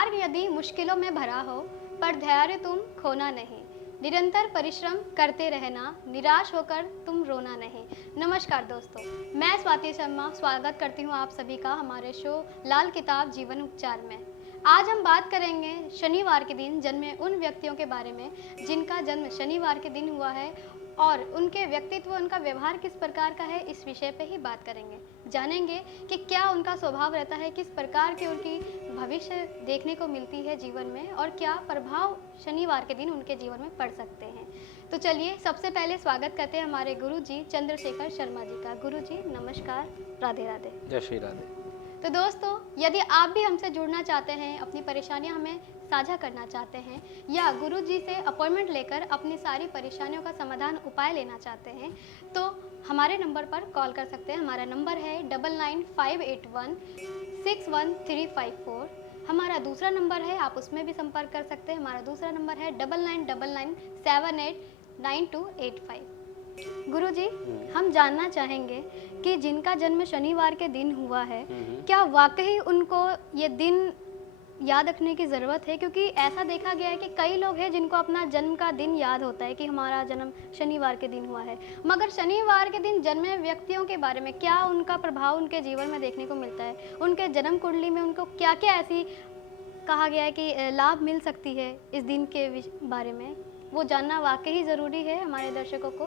मार्ग यदि मुश्किलों में भरा हो, पर धैर्य तुम खोना नहीं। निरंतर परिश्रम करते रहना, निराश होकर तुम रोना नहीं। नमस्कार दोस्तों, मैं स्वाति शर्मा स्वागत करती हूँ आप सभी का हमारे शो लाल किताब जीवन उपचार में। आज हम बात करेंगे शनिवार के दिन जन्मे उन व्यक्तियों के बारे में जिनका जन्म शनिवार के दिन हुआ है और उनके व्यक्तित्व, उनका व्यवहार किस प्रकार का है, इस विषय पे ही बात करेंगे। जानेंगे कि क्या उनका स्वभाव रहता है, किस प्रकार की उनकी भविष्य देखने को मिलती है जीवन में और क्या प्रभाव शनिवार के दिन उनके जीवन में पड़ सकते हैं। तो चलिए सबसे पहले स्वागत करते हैं हमारे गुरुजी चंद्रशेखर शर्मा जी का। गुरुजी नमस्कार, राधे राधे। जय श्री राधे। तो दोस्तों, यदि आप भी हमसे जुड़ना चाहते हैं, अपनी परेशानियां हमें साझा करना चाहते हैं या गुरुजी से अपॉइंटमेंट लेकर अपनी सारी परेशानियों का समाधान उपाय लेना चाहते हैं तो हमारे नंबर पर कॉल कर सकते हैं। हमारा नंबर है 9958161354। हमारा दूसरा नंबर है, आप उसमें भी संपर्क कर सकते हैं। हमारा दूसरा नंबर है 9999789285। गुरुजी, हम जानना चाहेंगे कि जिनका जन्म शनिवार के दिन हुआ है, क्या वाकई उनको ये दिन याद रखने की ज़रूरत है? क्योंकि ऐसा देखा गया है कि कई लोग हैं जिनको अपना जन्म का दिन याद होता है कि हमारा जन्म शनिवार के दिन हुआ है, मगर शनिवार के दिन जन्मे व्यक्तियों के बारे में क्या उनका प्रभाव उनके जीवन में देखने को मिलता है, उनके जन्म कुंडली में उनको क्या क्या ऐसी कहा गया है कि लाभ मिल सकती है इस दिन के बारे में, वो जानना वाकई ज़रूरी है। हमारे दर्शकों को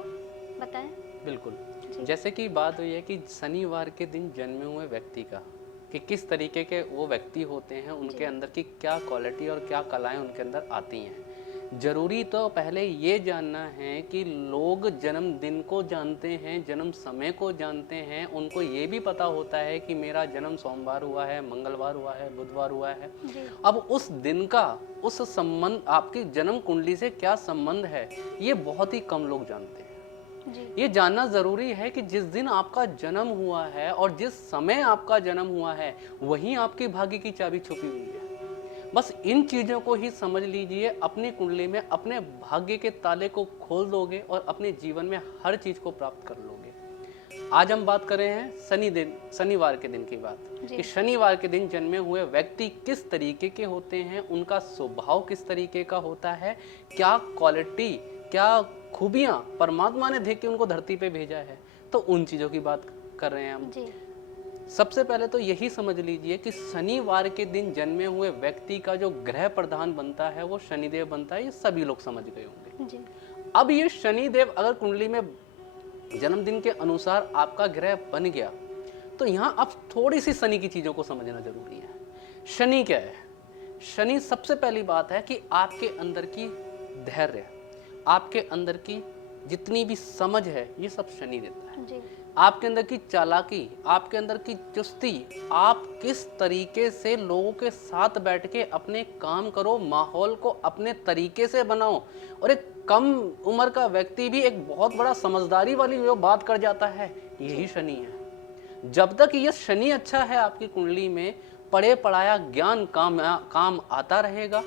बताएं। बिल्कुल, जैसे कि बात हुई है कि शनिवार के दिन जन्मे हुए व्यक्ति का कि किस तरीके के वो व्यक्ति होते हैं, उनके अंदर की क्या क्वालिटी और क्या कलाएं उनके अंदर आती हैं। जरूरी तो पहले ये जानना है कि लोग जन्मदिन को जानते हैं, जन्म समय को जानते हैं, उनको ये भी पता होता है कि मेरा जन्म सोमवार हुआ है, मंगलवार हुआ है, बुधवार हुआ है। अब उस दिन का उस संबंध, आपकी जन्म कुंडली से क्या संबंध है, ये बहुत ही कम लोग जानते हैं। ये जानना जरूरी है कि जिस दिन आपका जन्म हुआ है और जिस समय आपका जन्म हुआ है, वहीं आपकी भाग्य की चाबी छुपी हुई है। बस इन चीजों को ही समझ लीजिए, अपनी कुंडली में अपने भाग्य के ताले को खोल दोगे और अपने जीवन में हर चीज को प्राप्त कर लोगे। आज हम बात कर रहे हैं शनिवार के दिन की बात कि शनिवार के दिन जन्मे हुए व्यक्ति किस तरीके के होते हैं, उनका स्वभाव किस तरीके का होता है, क्या क्वालिटी, क्या खूबियां परमात्मा ने देख के उनको धरती पे भेजा है, तो उन चीजों की बात कर रहे हैं हम। सबसे पहले तो यही समझ लीजिए कि शनिवार के दिन जन्मे हुए व्यक्ति का जो ग्रह प्रधान बनता है वो शनिदेव बनता है। ये सभी लोग समझ गए होंगे। अब ये शनिदेव अगर कुंडली में जन्मदिन के अनुसार आपका ग्रह बन गया तो यहाँ अब थोड़ी सी शनि की चीजों को समझना जरूरी है। शनि क्या है? शनि सबसे पहली बात है कि आपके अंदर की धैर्य, आपके अंदर की जितनी भी समझ है, ये सब शनि देता है। आपके अंदर की चालाकी, आपके अंदर की चुस्ती, आप किस तरीके से लोगों के साथ बैठ के अपने काम करो, माहौल को अपने तरीके से बनाओ। और एक कम उम्र का व्यक्ति भी एक बहुत बड़ा समझदारी वाली जो बात कर जाता है, यही शनि है। जब तक ये शनि अच्छा है आपकी कुंडली में, पढ़े पढ़ाया ज्ञान काम आता रहेगा।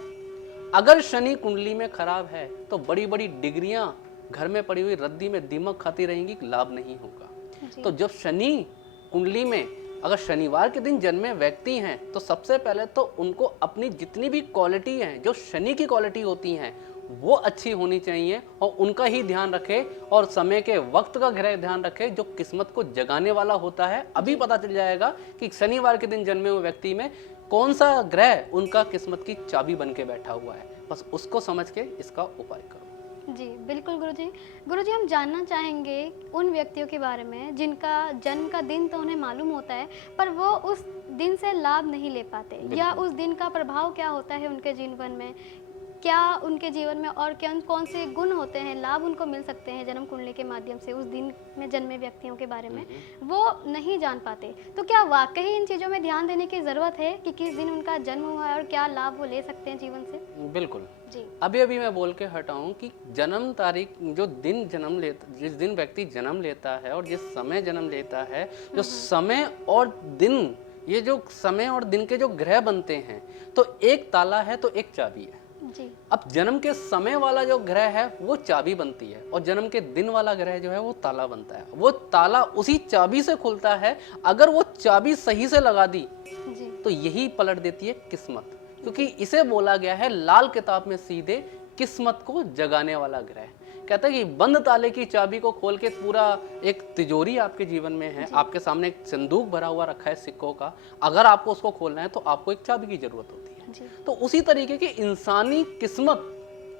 अगर शनि कुंडली में खराब है तो बड़ी बड़ी डिग्रियां घर में पड़ी हुई रद्दी में दीमक खाती रहेंगी, लाभ नहीं होगा। तो जब शनि कुंडली में अगर शनिवार के दिन जन्मे व्यक्ति हैं तो सबसे पहले तो उनको अपनी जितनी भी क्वालिटी हैं, जो शनि की क्वालिटी होती हैं, वो अच्छी होनी चाहिए और उनका ही ध्यान रखे और समय के वक्त का ग्रह ध्यान रखे जो किस्मत को जगाने वाला होता है। अभी पता चल जाएगा कि शनिवार के दिन जन्मे हुए व्यक्ति में कौन सा ग्रह उनका किस्मत की चाबी बन के बैठा हुआ है। बस उसको समझ के इसका उपाय करो। जी बिल्कुल गुरुजी। गुरुजी, हम जानना चाहेंगे उन व्यक्तियों के बारे में जिनका जन्म का दिन तो उन्हें मालूम होता है पर वो उस दिन से लाभ नहीं ले पाते, या उस दिन का प्रभाव क्या होता है उनके जीवन में, क्या उनके जीवन में और कौन से गुण होते हैं, लाभ उनको मिल सकते हैं जन्म कुंडली के माध्यम से, उस दिन में जन्मे व्यक्तियों के बारे में वो नहीं जान पाते। तो क्या वाकई इन चीज़ों में ध्यान देने की ज़रूरत है कि किस दिन उनका जन्म हुआ है और क्या लाभ वो ले सकते हैं जीवन से? बिल्कुल जी। अभी मैं बोल के हटाऊं कि जन्म तारीख, जो दिन जन्म लेता, जिस दिन व्यक्ति जन्म लेता है और जिस समय जन्म लेता है, जो समय और दिन, ये जो समय और दिन के जो ग्रह बनते हैं, तो एक ताला है तो एक चाबी है। जी। अब जन्म के समय वाला जो ग्रह है वो चाबी बनती है और जन्म के दिन वाला ग्रह जो है वो ताला बनता है। वो ताला उसी चाबी से खुलता है। अगर वो चाबी सही से लगा दी तो यही पलट देती है किस्मत। क्योंकि इसे बोला गया है लाल किताब में सीधे किस्मत को जगाने वाला ग्रह। कहता है कि बंद ताले की चाबी को खोल के पूरा एक तिजोरी आपके जीवन में है, आपके सामने एक संदूक भरा हुआ रखा है सिक्कों का, अगर आपको उसको खोलना है तो आपको एक चाबी की जरूरत होती है। तो उसी तरीके की इंसानी किस्मत,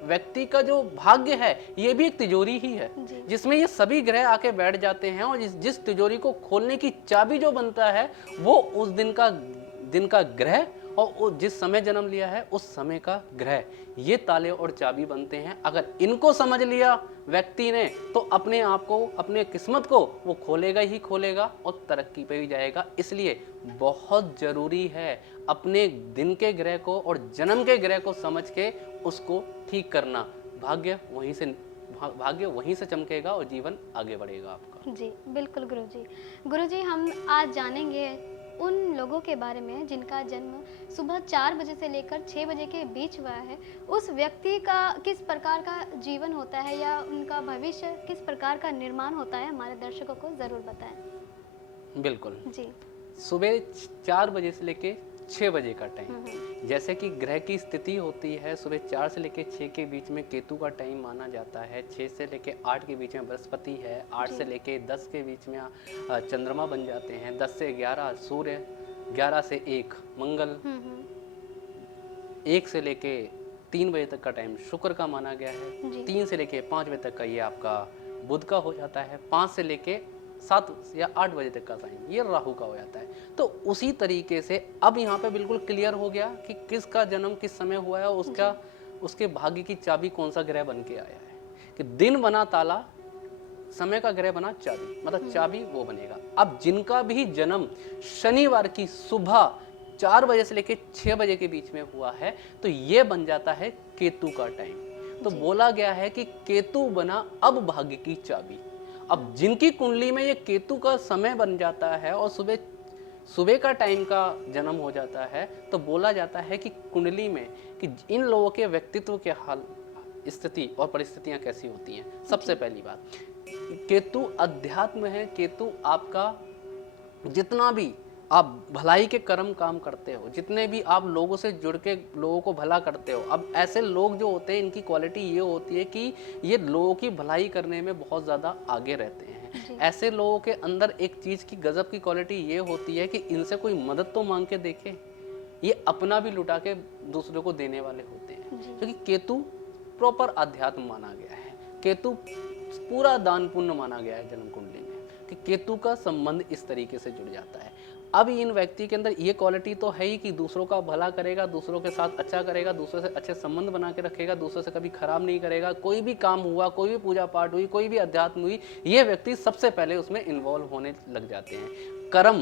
व्यक्ति का जो भाग्य है, ये भी एक तिजोरी ही है जिसमें ये सभी ग्रह आके बैठ जाते हैं, और जिस तिजोरी को खोलने की चाबी जो बनता है वो उस दिन का ग्रह और जिस समय जन्म लिया है उस समय का ग्रह, ये ताले और चाबी बनते हैं। अगर इनको समझ लिया व्यक्ति ने तो अपने आप को, अपने किस्मत को वो खोलेगा ही खोलेगा और तरक्की पे भी जाएगा। इसलिए बहुत जरूरी है अपने दिन के ग्रह को और जन्म के ग्रह को समझ के उसको ठीक करना। भाग्य वहीं से चमकेगा और जीवन आगे बढ़ेगा आपका। जी बिल्कुल गुरुजी। गुरुजी, हम आज जानेंगे उन लोगों के बारे में जिनका जन्म सुबह 4 बजे से लेकर 6 बजे के बीच हुआ है। उस व्यक्ति का किस प्रकार का जीवन होता है या उनका भविष्य किस प्रकार का निर्माण होता है, हमारे दर्शकों को ज़रूर बताएं। बिल्कुल जी। सुबह 4 बजे से लेके 6 बजे का टाइम, जैसे कि ग्रह की स्थिति होती है, सुबह 4 से लेके 6 के बीच में केतु का टाइम माना जाता है, 6 से लेके 8 के बीच में बृहस्पति है, 8 से लेके 10 के बीच में चंद्रमा बन जाते हैं, 10 से 11 सूर्य, 11 से 1 मंगल, 1 से लेके 3 बजे तक का टाइम शुक्र का माना गया है, 3 से लेके 5 बजे तक का ये आपका बुध का हो जाता है, 5 से लेके 7 या 8 बजे तक का टाइम ये राहु का हो जाता है। तो उसी तरीके से अब यहाँ पे बिल्कुल क्लियर हो गया कि किसका जन्म किस समय हुआ है और उसके भाग्य की चाबी कौन सा ग्रह बन के आया है। कि दिन बना ताला, समय का ग्रह बना चाबी, मतलब चाबी वो बनेगा। अब जिनका भी जन्म शनिवार की सुबह 4 बजे से लेकर 6 बजे के बीच में हुआ है तो ये बन जाता है केतु का टाइम। तो बोला गया है कि केतु बना अब भाग्य की चाबी। अब जिनकी कुंडली में ये केतु का समय बन जाता है और सुबह का टाइम का जन्म हो जाता है तो बोला जाता है कि कुंडली में कि इन लोगों के व्यक्तित्व के हाल, स्थिति और परिस्थितियां कैसी होती हैं। सबसे पहली बात, केतु अध्यात्म है। केतु आपका जितना भी आप भलाई के कर्म काम करते हो, जितने भी आप लोगों से जुड़ के लोगों को भला करते हो, अब ऐसे लोग जो होते हैं इनकी क्वालिटी ये होती है कि ये लोगों की भलाई करने में बहुत ज़्यादा आगे रहते हैं। ऐसे लोगों के अंदर एक चीज़ की गजब की क्वालिटी ये होती है कि इनसे कोई मदद तो मांग के देखे, ये अपना भी लुटा के दूसरों को देने वाले होते हैं। क्योंकि केतु प्रॉपर अध्यात्म माना गया है, केतु पूरा दान पुण्य माना गया है जन्म कुंडली में, कि केतु का संबंध इस तरीके से जुड़ जाता है। अब इन व्यक्ति के अंदर ये क्वालिटी तो है ही कि दूसरों का भला करेगा, दूसरों के साथ अच्छा करेगा, दूसरों से अच्छे संबंध बना के रखेगा, दूसरों से कभी खराब नहीं करेगा। कोई भी काम हुआ, कोई भी पूजा पाठ हुई, कोई भी अध्यात्म हुई, ये व्यक्ति सबसे पहले उसमें इन्वॉल्व होने लग जाते हैं। कर्म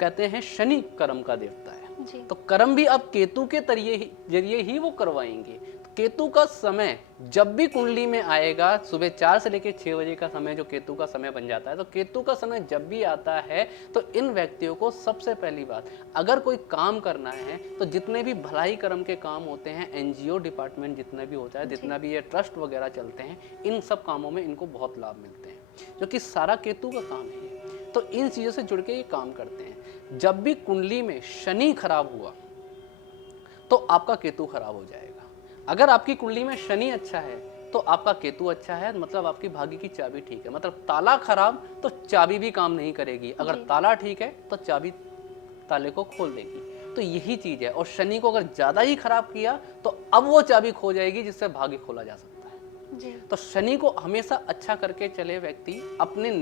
कहते हैं शनि कर्म का देवता है, तो कर्म भी अब केतु के जरिए ही वो करवाएंगे। केतु का समय जब भी कुंडली में आएगा, सुबह 4 से लेकर 6 बजे का समय जो केतु का समय बन जाता है, तो केतु का समय जब भी आता है तो इन व्यक्तियों को सबसे पहली बात, अगर कोई काम करना है तो जितने भी भलाई कर्म के काम होते हैं, एनजीओ डिपार्टमेंट जितना भी होता है, जितना भी ये ट्रस्ट वगैरह चलते हैं, इन सब कामों में इनको बहुत लाभ मिलते हैं, क्योंकि सारा केतु का काम है। तो इन चीज़ों से जुड़ के ये काम करते हैं। जब भी कुंडली में शनि खराब हुआ तो आपका केतु खराब हो जाएगा। अगर आपकी कुंडली में शनि अच्छा है तो आपका केतु अच्छा है, मतलब आपकी भाग्य की चाबी ठीक है। मतलब ताला खराब तो चाबी भी काम नहीं करेगी, अगर ताला ठीक है तो चाबी ताले को खोल देगी। तो यही चीज है। और शनि को अगर ज्यादा ही खराब किया तो अब वो चाबी खो जाएगी जिससे भाग्य खोला जा सकता है जी। तो शनि को हमेशा अच्छा करके चले व्यक्ति, अपने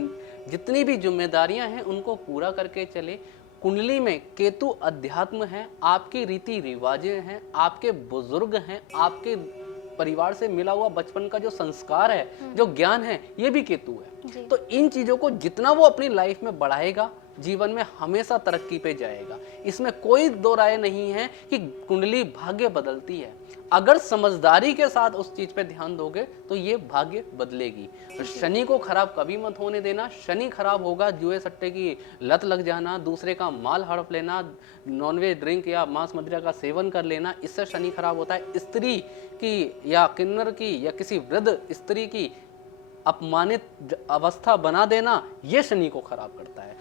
जितनी भी जिम्मेदारियां हैं उनको पूरा करके चले। कुंडली में केतु अध्यात्म है, आपकी रीति रिवाजें हैं, आपके बुजुर्ग हैं, आपके परिवार से मिला हुआ बचपन का जो संस्कार है, जो ज्ञान है, ये भी केतु है। तो इन चीजों को जितना वो अपनी लाइफ में बढ़ाएगा, जीवन में हमेशा तरक्की पे जाएगा। इसमें कोई दो राय नहीं है कि कुंडली भाग्य बदलती है। अगर समझदारी के साथ उस चीज पे ध्यान दोगे तो ये भाग्य बदलेगी। तो शनि को खराब कभी मत होने देना। शनि खराब होगा, जुए सट्टे की लत लग जाना, दूसरे का माल हड़प लेना, नॉनवेज ड्रिंक या मांस मदिरा का सेवन कर लेना, इससे शनि खराब होता है। स्त्री की या किन्नर की या किसी वृद्ध स्त्री की अपमानित अवस्था बना देना, ये शनि को खराब करता है।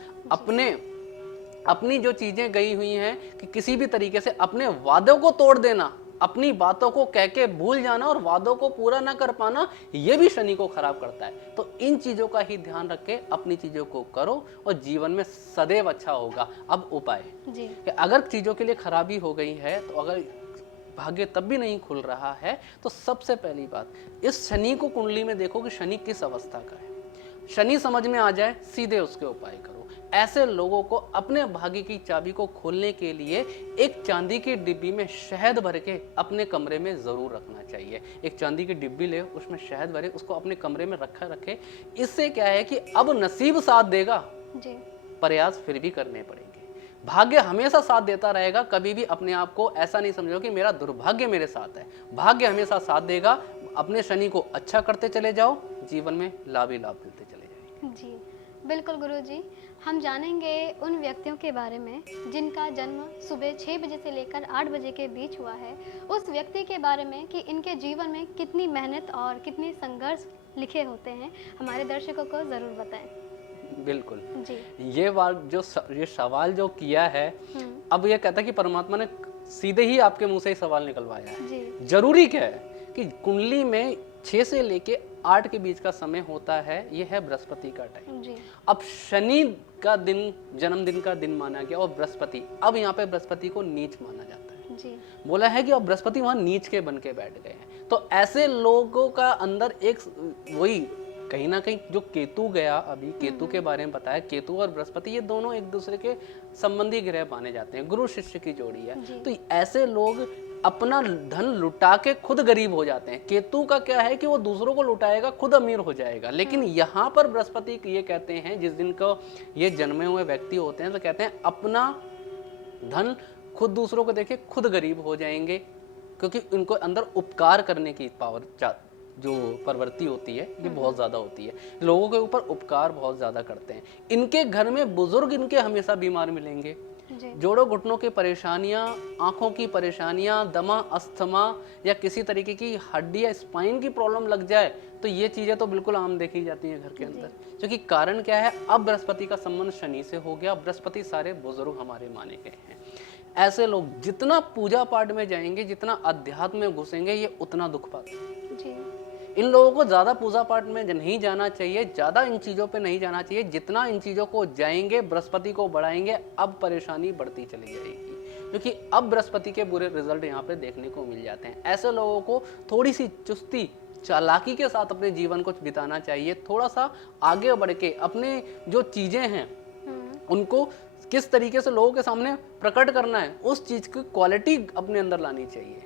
अपनी जो चीजें गई हुई हैं कि किसी भी तरीके से अपने वादों को तोड़ देना, अपनी बातों को कह के भूल जाना और वादों को पूरा ना कर पाना, ये भी शनि को खराब करता है। तो इन चीजों का ही ध्यान रख के अपनी चीजों को करो और जीवन में सदैव अच्छा होगा। अब उपाय जी। कि अगर चीजों के लिए खराबी हो गई है, तो अगर भाग्य तब भी नहीं खुल रहा है, तो सबसे पहली बात इस शनि को कुंडली में देखो कि शनि किस अवस्था का है। शनि समझ में आ जाए, सीधे उसके उपाय करो। ऐसे लोगों को अपने भाग्य की चाबी को खोलने के लिए एक चांदी की डिब्बी में शहद भर के अपने कमरे में जरूर रखना चाहिए। एक चांदी की डिब्बी ले, उसमें शहद भरे, उसको अपने कमरे में रखे। इससे क्या है कि अब नसीब साथ देगा जी। प्रयास फिर भी करने पड़ेंगे। भाग्य हमेशा साथ देता रहेगा। कभी भी अपने आप को ऐसा नहीं समझो कि मेरा दुर्भाग्य मेरे साथ है। भाग्य हमेशा साथ देगा। अपने शनि को अच्छा करते चले जाओ, जीवन में लाभ ही लाभ मिलते चले जाएंगे। जी बिल्कुल गुरु जी, हम जानेंगे उन व्यक्तियों के बारे में जिनका जन्म सुबह 6 बजे से लेकर 8 बजे के बीच हुआ है। उस व्यक्ति के बारे में कि इनके जीवन में कितनी मेहनत और कितने संघर्ष लिखे होते हैं, हमारे दर्शकों को ज़रूर बताएं। बिल्कुल जी। ये बात ये सवाल जो किया है, अब ये कहता है कि परमात्मा ने सीधे ही आपके मुंह से ही सवाल निकलवाया है। जी। जरूरी क्या है कि कुंडली में 6 से लेके 8 के बीच का समय होता है, ये है बृहस्पति का टाइम। जी। अब शनि का दिन जन्मदिन का दिन माना गया और बृहस्पति, अब यहाँ पे बृहस्पति को नीच माना जाता है। जी। बोला है कि अब बृहस्पति वहां नीच के बन के बैठ गए हैं। तो ऐसे लोगों का अंदर एक वही कहीं ना कहीं जो केतु गया, अभी केतु के बारे में बताया, केतु और बृहस्पति ये दोनों एक दूसरे के संबंधी ग्रह माने जाते हैं, गुरु शिष्य की जोड़ी है। तो ऐसे लोग अपना धन लुटा के खुद गरीब हो जाते हैं। केतु का क्या है कि वो दूसरों को लुटाएगा, खुद अमीर हो जाएगा। लेकिन यहाँ पर बृहस्पति ये कहते हैं, जिस दिन को ये जन्मे हुए व्यक्ति होते हैं, तो कहते हैं अपना धन खुद दूसरों को देके खुद गरीब हो जाएंगे, क्योंकि उनको अंदर उपकार करने की पावर जो प्रवृत्ति होती है ये बहुत ज्यादा होती है। लोगों के ऊपर उपकार बहुत ज्यादा करते हैं। इनके घर में बुजुर्ग इनके हमेशा बीमार मिलेंगे। जोड़ों घुटनों की परेशानियां, आंखों की परेशानियां, दमा, अस्थमा या किसी तरीके की हड्डी या स्पाइन की प्रॉब्लम लग जाए, तो ये चीजें तो बिल्कुल आम देखी जाती हैं घर के अंदर। क्योंकि कारण क्या है, अब बृहस्पति का संबंध शनि से हो गया। बृहस्पति सारे बुजुर्ग हमारे माने गए हैं। ऐसे लोग जितना पूजा पाठ में जाएंगे, जितना अध्यात्म में घुसेंगे, ये उतना दुख पाते हैं। इन लोगों को ज्यादा पूजा पाठ में नहीं जाना चाहिए, ज्यादा इन चीजों पे नहीं जाना चाहिए। जितना इन चीजों को जाएंगे, बृहस्पति को बढ़ाएंगे, अब परेशानी बढ़ती चली जाएगी, क्योंकि अब बृहस्पति के बुरे रिजल्ट यहाँ पे देखने को मिल जाते हैं। ऐसे लोगों को थोड़ी सी चुस्ती, चालाकी के साथ अपने जीवन को बिताना चाहिए। थोड़ा सा आगे बढ़ के अपने जो चीजें हैं उनको किस तरीके से लोगों के सामने प्रकट करना है, उस चीज की क्वालिटी अपने अंदर लानी चाहिए।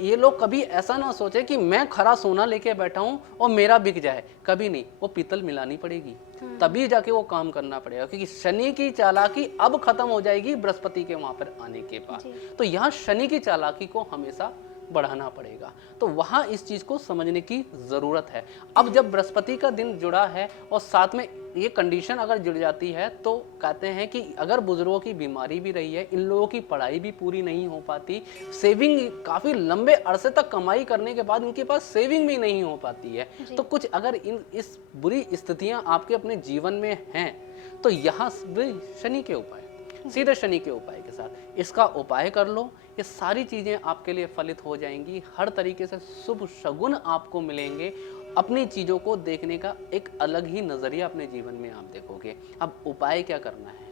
ये लोग कभी ऐसा ना सोचे कि मैं खरा सोना लेके बैठा हूं और मेरा बिक जाए, कभी नहीं। वो पीतल मिलानी पड़ेगी, तभी जाके वो काम करना पड़ेगा, क्योंकि शनि की चालाकी अब खत्म हो जाएगी बृहस्पति के वहां पर आने के बाद। तो यहाँ शनि की चालाकी को हमेशा बढ़ाना पड़ेगा। तो वहां इस चीज को समझने की जरूरत है। अब जब बृहस्पति का दिन जुड़ा है और साथ में ये कंडीशन अगर जुड़ जाती है, तो कहते हैं कि अगर बुजुर्गों की बीमारी भी रही है, इन लोगों की पढ़ाई भी पूरी नहीं हो पाती, सेविंग काफी लंबे अरसे तक कमाई करने के बाद इनके पास सेविंग भी नहीं हो पाती है, तो कुछ अगर इस बुरी स्थितियां आपके अपने जीवन में हैं, तो यहाँ शनि के उपाय, सीधे शनि के उपाय के साथ इसका उपाय कर लो। ये सारी चीजें आपके लिए फलित हो जाएंगी। हर तरीके से शुभ शगुन आपको मिलेंगे। अपनी चीजों को देखने का एक अलग ही नजरिया अपने जीवन में आप देखोगे। अब उपाय क्या करना है,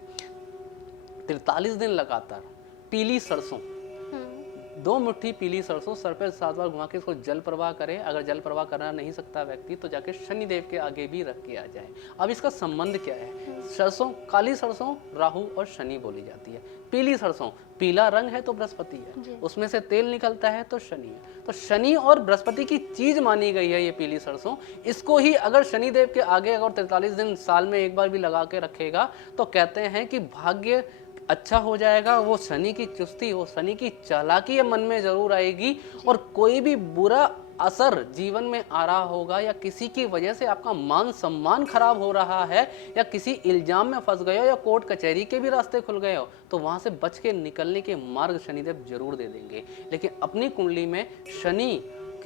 43 दिन लगातार पीली सरसों, 2 मुट्ठी पीली सरसों सर पे 7 बार घुमा के इसको जल प्रवाह करे। अगर जल प्रवाह करना नहीं सकता व्यक्ति, तो जाके शनिदेव के आगे भी रख के आ जाए। अब इसका संबंध क्या है, सरसों, काली सरसों राहु और शनि बोली जाती है। पीली सरसों, पीला रंग है तो बृहस्पति है, उसमें से तेल निकलता है तो शनि है। तो शनि और बृहस्पति की चीज मानी गई है ये पीली सरसों। इसको ही अगर शनिदेव के आगे अगर 43 दिन साल में एक बार भी लगा के रखेगा, तो कहते हैं कि भाग्य अच्छा हो जाएगा। वो शनि की चुस्ती, वो शनि की चालाकी मन में जरूर आएगी, और कोई भी बुरा असर जीवन में आ रहा होगा, या किसी की वजह से आपका मान सम्मान खराब हो रहा है, या किसी इल्जाम में फंस गए हो, या कोर्ट कचहरी के भी रास्ते खुल गए हो, तो वहां से बच के निकलने के मार्ग शनिदेव जरूर दे देंगे। लेकिन अपनी कुंडली में शनि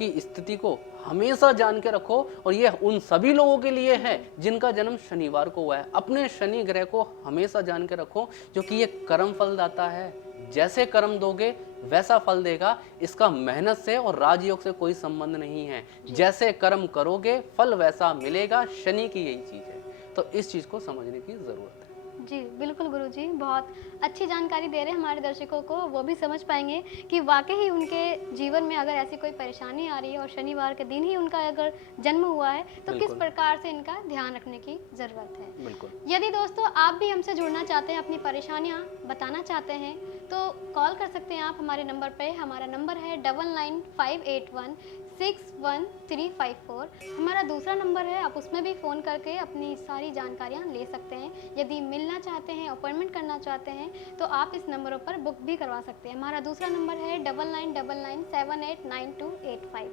की स्थिति को हमेशा जान के रखो। और ये उन सभी लोगों के लिए है जिनका जन्म शनिवार को हुआ है। अपने शनि ग्रह को हमेशा जान के रखो, जो कि ये कर्म फलदाता है। जैसे कर्म दोगे वैसा फल देगा। इसका मेहनत से और राजयोग से कोई संबंध नहीं है। जैसे कर्म करोगे फल वैसा मिलेगा। शनि की यही चीज है, तो इस चीज को समझने की जरूरत है। जी बिल्कुल गुरुजी, बहुत अच्छी जानकारी दे रहे हैं हमारे दर्शकों को। वो भी समझ पाएंगे कि वाकई ही उनके जीवन में अगर ऐसी कोई परेशानी आ रही है और शनिवार के दिन ही उनका अगर जन्म हुआ है तो किस प्रकार से इनका ध्यान रखने की ज़रूरत है। बिल्कुल। यदि दोस्तों आप भी हमसे जुड़ना चाहते हैं, अपनी परेशानियाँ बताना चाहते हैं, तो कॉल कर सकते हैं आप हमारे नंबर पे। हमारा नंबर है 9958161354। हमारा दूसरा नंबर है, आप उसमें भी फ़ोन करके अपनी सारी जानकारियाँ ले सकते हैं। यदि मिलना चाहते हैं, अपॉइंटमेंट करना चाहते हैं, तो आप इस नंबरों पर बुक भी करवा सकते हैं। हमारा दूसरा नंबर है 9999789285।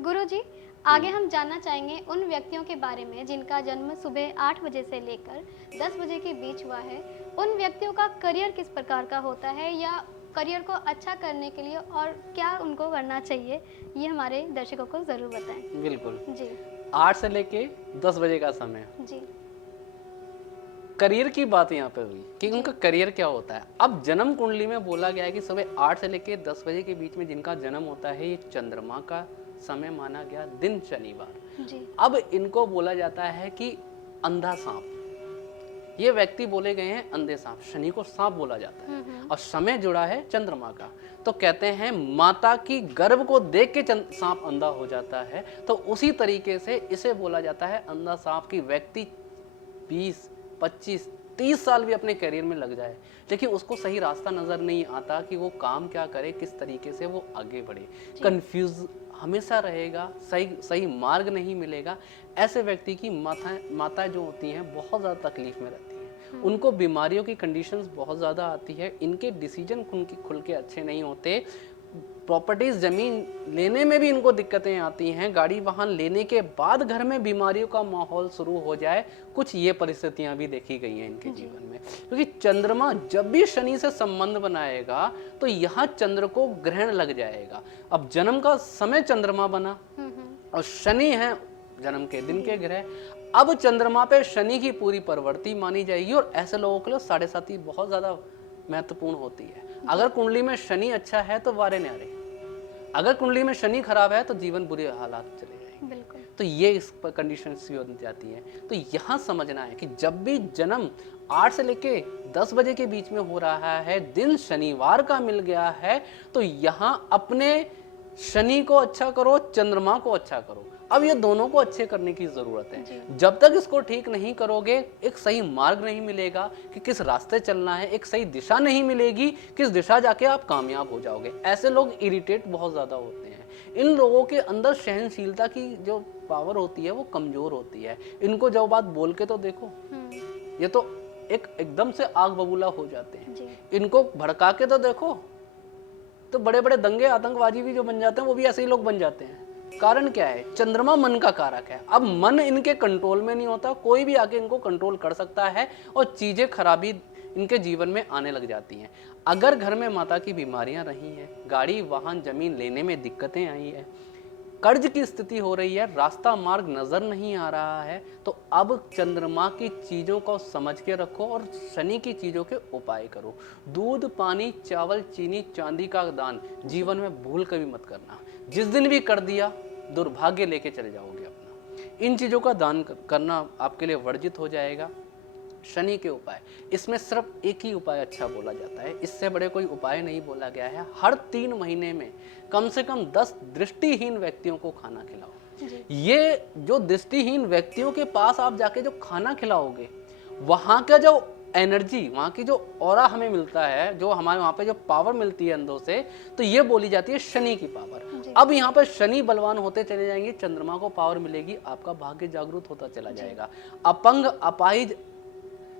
गुरुजी, आगे हम जानना चाहेंगे उन व्यक्तियों के बारे में जिनका जन्म सुबह 8 बजे से लेकर 10 बजे के बीच हुआ है। उन व्यक्तियों का करियर किस प्रकार का होता है, या करियर को अच्छा करने के लिए और क्या उनको करना चाहिए, ये हमारे दर्शकों को ज़रूर बताएं। बिल्कुल जी। 8 से लेके 10 बजे का समय। जी। करियर की बात यहाँ पे हुई कि उनका करियर क्या होता है। अब जन्म कुंडली में बोला गया है कि सुबह 8 से लेके 10 बजे के बीच में जिनका जन्म होता है, ये चंद्रमा का समय माना गया, दिन शनिवार। जी। अब इनको बोला जाता है कि अंधा सांप। ये व्यक्ति बोले गए हैं अंधे सांप। शनि को सांप बोला जाता है और समय जुड़ा है चंद्रमा का। तो कहते हैं माता की गर्भ को देख के सांप अंधा हो जाता है, तो उसी तरीके से इसे बोला जाता है अंधा सांप। की व्यक्ति 20, 25, 30 साल भी अपने करियर में लग जाए, लेकिन उसको सही रास्ता नजर नहीं आता कि वो काम क्या करे, किस तरीके से वो आगे बढ़े। कंफ्यूज हमेशा रहेगा, सही मार्ग नहीं मिलेगा। ऐसे व्यक्ति की माताएं जो होती हैं बहुत ज़्यादा तकलीफ में रहती हैं। उनको बीमारियों की कंडीशंस बहुत ज़्यादा आती है। इनके डिसीजन खुल के अच्छे नहीं होते। प्रॉपर्टीज ज़मीन लेने में भी इनको दिक्कतें आती हैं। गाड़ी वाहन लेने के बाद घर में बीमारियों का माहौल शुरू हो जाए, कुछ ये परिस्थितियां भी देखी गई हैं इनके जीवन में। क्योंकि चंद्रमा जब भी शनि से संबंध बनाएगा तो यहाँ चंद्र को ग्रहण लग जाएगा। अब जन्म का समय चंद्रमा बना और शनि है जन्म के दिन के ग्रह। अब चंद्रमा पे शनि की पूरी प्रवृत्ति मानी जाएगी और ऐसे लोगों के लिए 7.5 बहुत ज्यादा महत्वपूर्ण होती है। अगर कुंडली में शनि अच्छा है तो वारे न्यारे, अगर कुंडली में शनि खराब है तो जीवन बुरे हालात चले जाएंगे। तो ये इस पर कंडीशन सी हो जाती है। तो यहाँ समझना है कि जब भी जन्म 8 से लेके 10 बजे के बीच में हो रहा है, दिन शनिवार का मिल गया है, तो यहाँ अपने शनि को अच्छा करो, चंद्रमा को अच्छा करो। अब ये दोनों को अच्छे करने की जरूरत है। जब तक इसको ठीक नहीं करोगे, एक सही मार्ग नहीं मिलेगा कि किस रास्ते चलना है, एक सही दिशा नहीं मिलेगी किस दिशा जाके आप कामयाब हो जाओगे। ऐसे लोग इरिटेट बहुत ज्यादा होते हैं। इन लोगों के अंदर सहनशीलता की जो पावर होती है वो कमजोर होती है। इनको जब बात बोल के तो देखो, ये तो एकदम से आग बबूला हो जाते हैं। इनको भड़का के तो देखो, तो बड़े बड़े दंगे आतंकवादी भी जो बन जाते हैं वो भी ऐसे ही लोग बन जाते हैं। कारण क्या है? चंद्रमा मन का कारक है। अब मन इनके कंट्रोल में नहीं होता, कोई भी आके इनको कंट्रोल कर सकता है और चीजें खराबी इनके जीवन में आने लग जाती हैं। अगर घर में माता की बीमारियां रही हैं, गाड़ी वाहन जमीन लेने में दिक्कतें आई है, कर्ज की स्थिति हो रही है, रास्ता मार्ग नजर नहीं आ रहा है, तो अब चंद्रमा की चीजों को समझ के रखो और शनि की चीजों के उपाय करो। दूध, पानी, चावल, चीनी, चांदी का दान जीवन में भूल कभी मत करना। जिस दिन भी कर दिया दुर्भाग्य लेके चले जाओगे अपना। इन चीजों का दान करना आपके लिए वर्जित हो जाएगा। शनि के उपाय, इसमें सिर्फ एक ही उपाय अच्छा बोला जाता है, इससे बड़े कोई उपाय नहीं बोला गया है। हर 3 महीने में कम से कम 10 दृष्टिहीन व्यक्तियों को खाना खिलाओ। ये जो दृष्टिहीन व्यक्तियों के पास आप जाके जो खाना खिलाओगे, वहां का जो एनर्जी, वहां की जो ऑरा हमें मिलता है, जो हमारे वहां पे जो पावर मिलती है अंदरों से, तो ये बोली जाती है शनि की पावर। अब यहाँ पर शनि बलवान होते चले जाएंगे, चंद्रमा को पावर मिलेगी, आपका भाग्य जागरूक होता चला जाएगा। अपंग, अपाहिज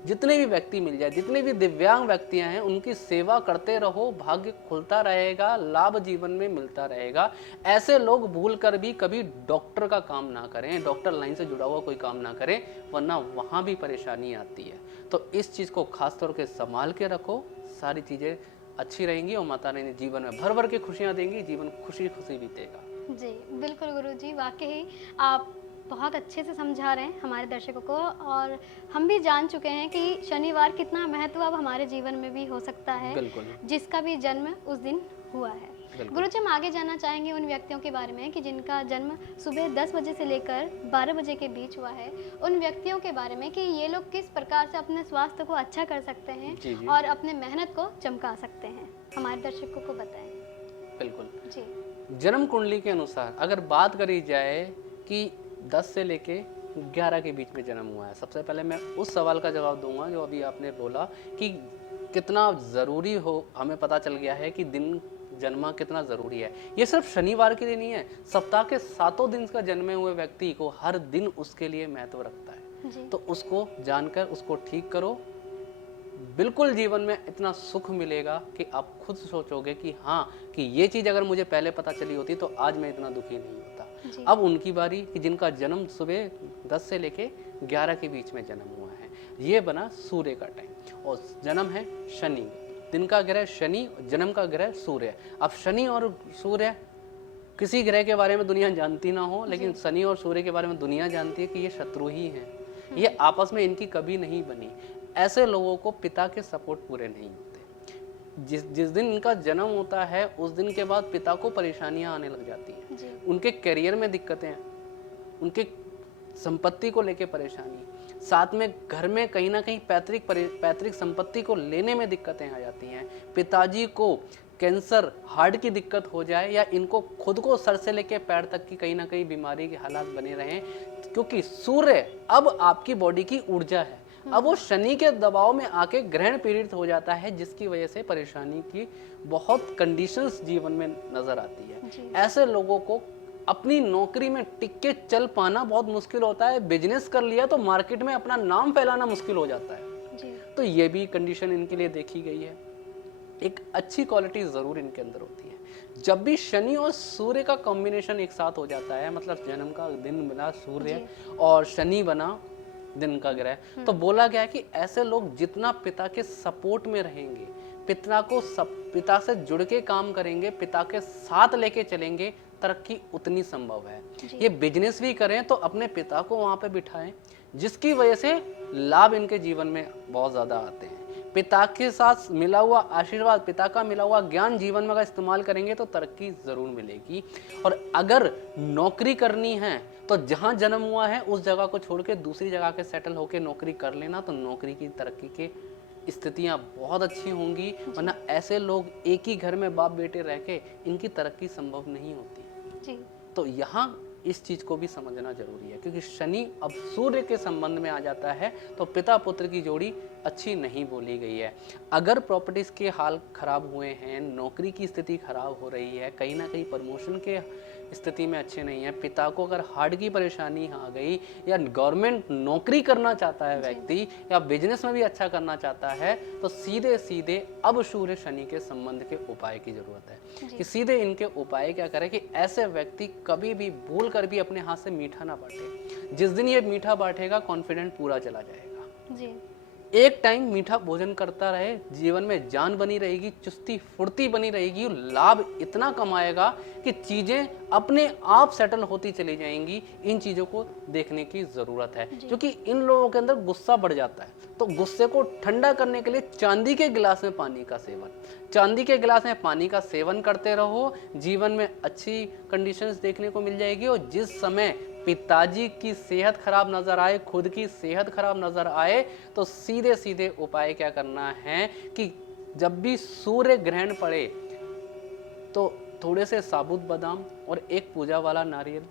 जितने भी व्यक्ति मिल जाए, जितने भी दिव्यांग व्यक्तियां हैं, उनकी सेवा करते रहो, भाग्य खुलता रहेगा, लाभ जीवन में मिलता रहेगा। ऐसे लोग भूल कर भी कभी डॉक्टर का काम ना करें, डॉक्टर लाइन से जुड़ा हुआ कोई काम ना करें, वरना वहां भी परेशानी आती है। तो इस चीज को खास तौर के संभाल के रखो, सारी चीजें अच्छी रहेंगी और माता रानी जीवन में भर भर के खुशियां देंगी, जीवन खुशी खुशी बीतेगा। जी, बिल्कुल गुरुजी, वाक़ई आप बहुत अच्छे से समझा रहे हैं हमारे दर्शकों को, और हम भी जान चुके हैं कि शनिवार कितना महत्व अब हमारे जीवन में भी हो सकता है, बिल्कुल, जिसका भी जन्म उस दिन हुआ है। बिल्कुल। गुरुजी, हम आगे जानना चाहेंगे उन व्यक्तियों के बारे में कि जिनका जन्म सुबह 10 बजे से लेकर 12 बजे के बीच हुआ है। उन व्यक्तियों के बारे में कि ये लोग किस प्रकार से अपने स्वास्थ्य को अच्छा कर सकते हैं जी, जी। और अपने मेहनत को चमका सकते हैं। हमारे दर्शकों को बताएँ। बिल्कुल। जी। जन्म कुंडली के अनुसार अगर बात करी जाए कि 10 से लेके 11 के बीच में जन्म हुआ है, सबसे पहले मैं उस सवाल का जवाब दूंगा जो अभी आपने बोला कि कितना ज़रूरी हो, हमें पता चल गया है कि दिन जन्मा कितना ज़रूरी है। ये सिर्फ शनिवार के लिए नहीं है, सप्ताह के 7 दिन का जन्मे हुए व्यक्ति को हर दिन उसके लिए महत्व रखता है। जी। तो उसको जानकर उसको ठीक करो, बिल्कुल जीवन में इतना सुख मिलेगा कि आप खुद सोचोगे कि हाँ, कि ये चीज़ अगर मुझे पहले पता चली होती तो आज मैं इतना दुखी नहीं होता। जी। अब उनकी बारी कि जिनका जन्म सुबह 10 से लेके 11 के बीच में जन्म हुआ है, ये बना सूर्य का टाइम और जन्म है शनि, दिन का ग्रह शनि, जन्म का ग्रह सूर्य। अब शनि और सूर्य किसी ग्रह के बारे में दुनिया जानती ना हो, लेकिन शनि और सूर्य के बारे में दुनिया जानती है कि ये शत्रु ही हैं, ये आपस में इनकी कभी नहीं बनी। ऐसे लोगों को पिता के सपोर्ट पूरे नहीं होते। जिस दिन इनका जन्म होता है उस दिन के बाद पिता को परेशानियां आने लग जाती हैं, उनके करियर में दिक्कतें, उनके संपत्ति को लेके परेशानी, साथ में घर में कहीं ना कहीं पैतृक संपत्ति को लेने में दिक्कतें आ जाती हैं। पिताजी को कैंसर, हार्ट की दिक्कत हो जाए या इनको खुद को सर से लेके पैर तक की कहीं ना कहीं बीमारी के हालात बने रहें, क्योंकि सूर्य अब आपकी बॉडी की ऊर्जा है, अब वो शनि के दबाव में आके ग्रहण पीड़ित हो जाता है, जिसकी वजह से परेशानी की बहुत कंडीशंस जीवन में नजर आती है। ऐसे लोगों को अपनी नौकरी में टिक के चल पाना बहुत मुश्किल होता है। बिजनेस कर लिया तो मार्केट में अपना नाम फैलाना मुश्किल हो जाता है जी। तो ये भी कंडीशन इनके लिए देखी गई है। एक अच्छी क्वालिटी जरूर इनके अंदर होती है। जब भी शनि और सूर्य का कॉम्बिनेशन एक साथ हो जाता है, मतलब जन्म का दिन बना सूर्य और शनि बना दिन का ग्रह, तो बोला गया है कि ऐसे लोग जितना पिता के सपोर्ट में रहेंगे, पिता से जुड़ के काम करेंगे, पिता के साथ लेके चलेंगे, तरक्की उतनी संभव है। ये बिजनेस भी करें तो अपने पिता को वहां पे बिठाएं, जिसकी वजह से लाभ इनके जीवन में बहुत ज्यादा आते हैं। पिता के साथ मिला हुआ आशीर्वाद, पिता का मिला हुआ ज्ञान जीवन में अगर इस्तेमाल करेंगे तो तरक्की जरूर मिलेगी। और अगर नौकरी करनी है तो जहां जन्म हुआ है उस जगह को छोड़ के दूसरी जगह के सेटल होकर नौकरी कर लेना, तो नौकरी की तरक्की के स्थितियां बहुत अच्छी होंगी। वरना ऐसे लोग एक ही घर में बाप बेटे रह के इनकी तरक्की संभव नहीं होती जी। तो यहाँ इस चीज को भी समझना जरूरी है, क्योंकि शनि अब सूर्य के संबंध में आ जाता है तो पिता पुत्र की जोड़ी अच्छी नहीं बोली गई है। अगर प्रॉपर्टीज के हाल खराब हुए हैं, नौकरी की स्थिति खराब हो रही है, कहीं ना कहीं प्रमोशन के स्थिति में अच्छे नहीं है, पिता को अगर हार्ट की परेशानी आ गई या गवर्नमेंट नौकरी करना चाहता है व्यक्ति या बिजनेस में भी अच्छा करना चाहता है, तो सीधे सीधे अब सूर्य शनि के संबंध के उपाय की जरूरत है कि सीधे इनके उपाय क्या करें कि ऐसे व्यक्ति कभी भी भूल कर भी अपने हाथ से मीठा ना बांटे। जिस दिन ये मीठा बांटेगा कॉन्फिडेंट पूरा चला जाएगा जी। एक टाइम मीठा भोजन करता रहे, जीवन में जान बनी रहेगी, चुस्ती फुर्ती बनी रहेगी, लाभ इतना कमाएगा कि चीजें अपने आप सेटल होती चली जाएंगी। इन चीजों को देखने की जरूरत है, क्योंकि इन लोगों के अंदर गुस्सा बढ़ जाता है, तो गुस्से को ठंडा करने के लिए चांदी के गिलास में पानी का सेवन, चांदी के गिलास में पानी का सेवन करते रहो, जीवन में अच्छी कंडीशंस देखने को मिल जाएगी। और जिस समय पिताजी की सेहत खराब नजर आए, खुद की सेहत खराब नजर आए, तो सीधे सीधे उपाय क्या करना है कि जब भी सूर्य ग्रहण पड़े तो थोड़े से साबुत बादाम और एक पूजा वाला नारियल,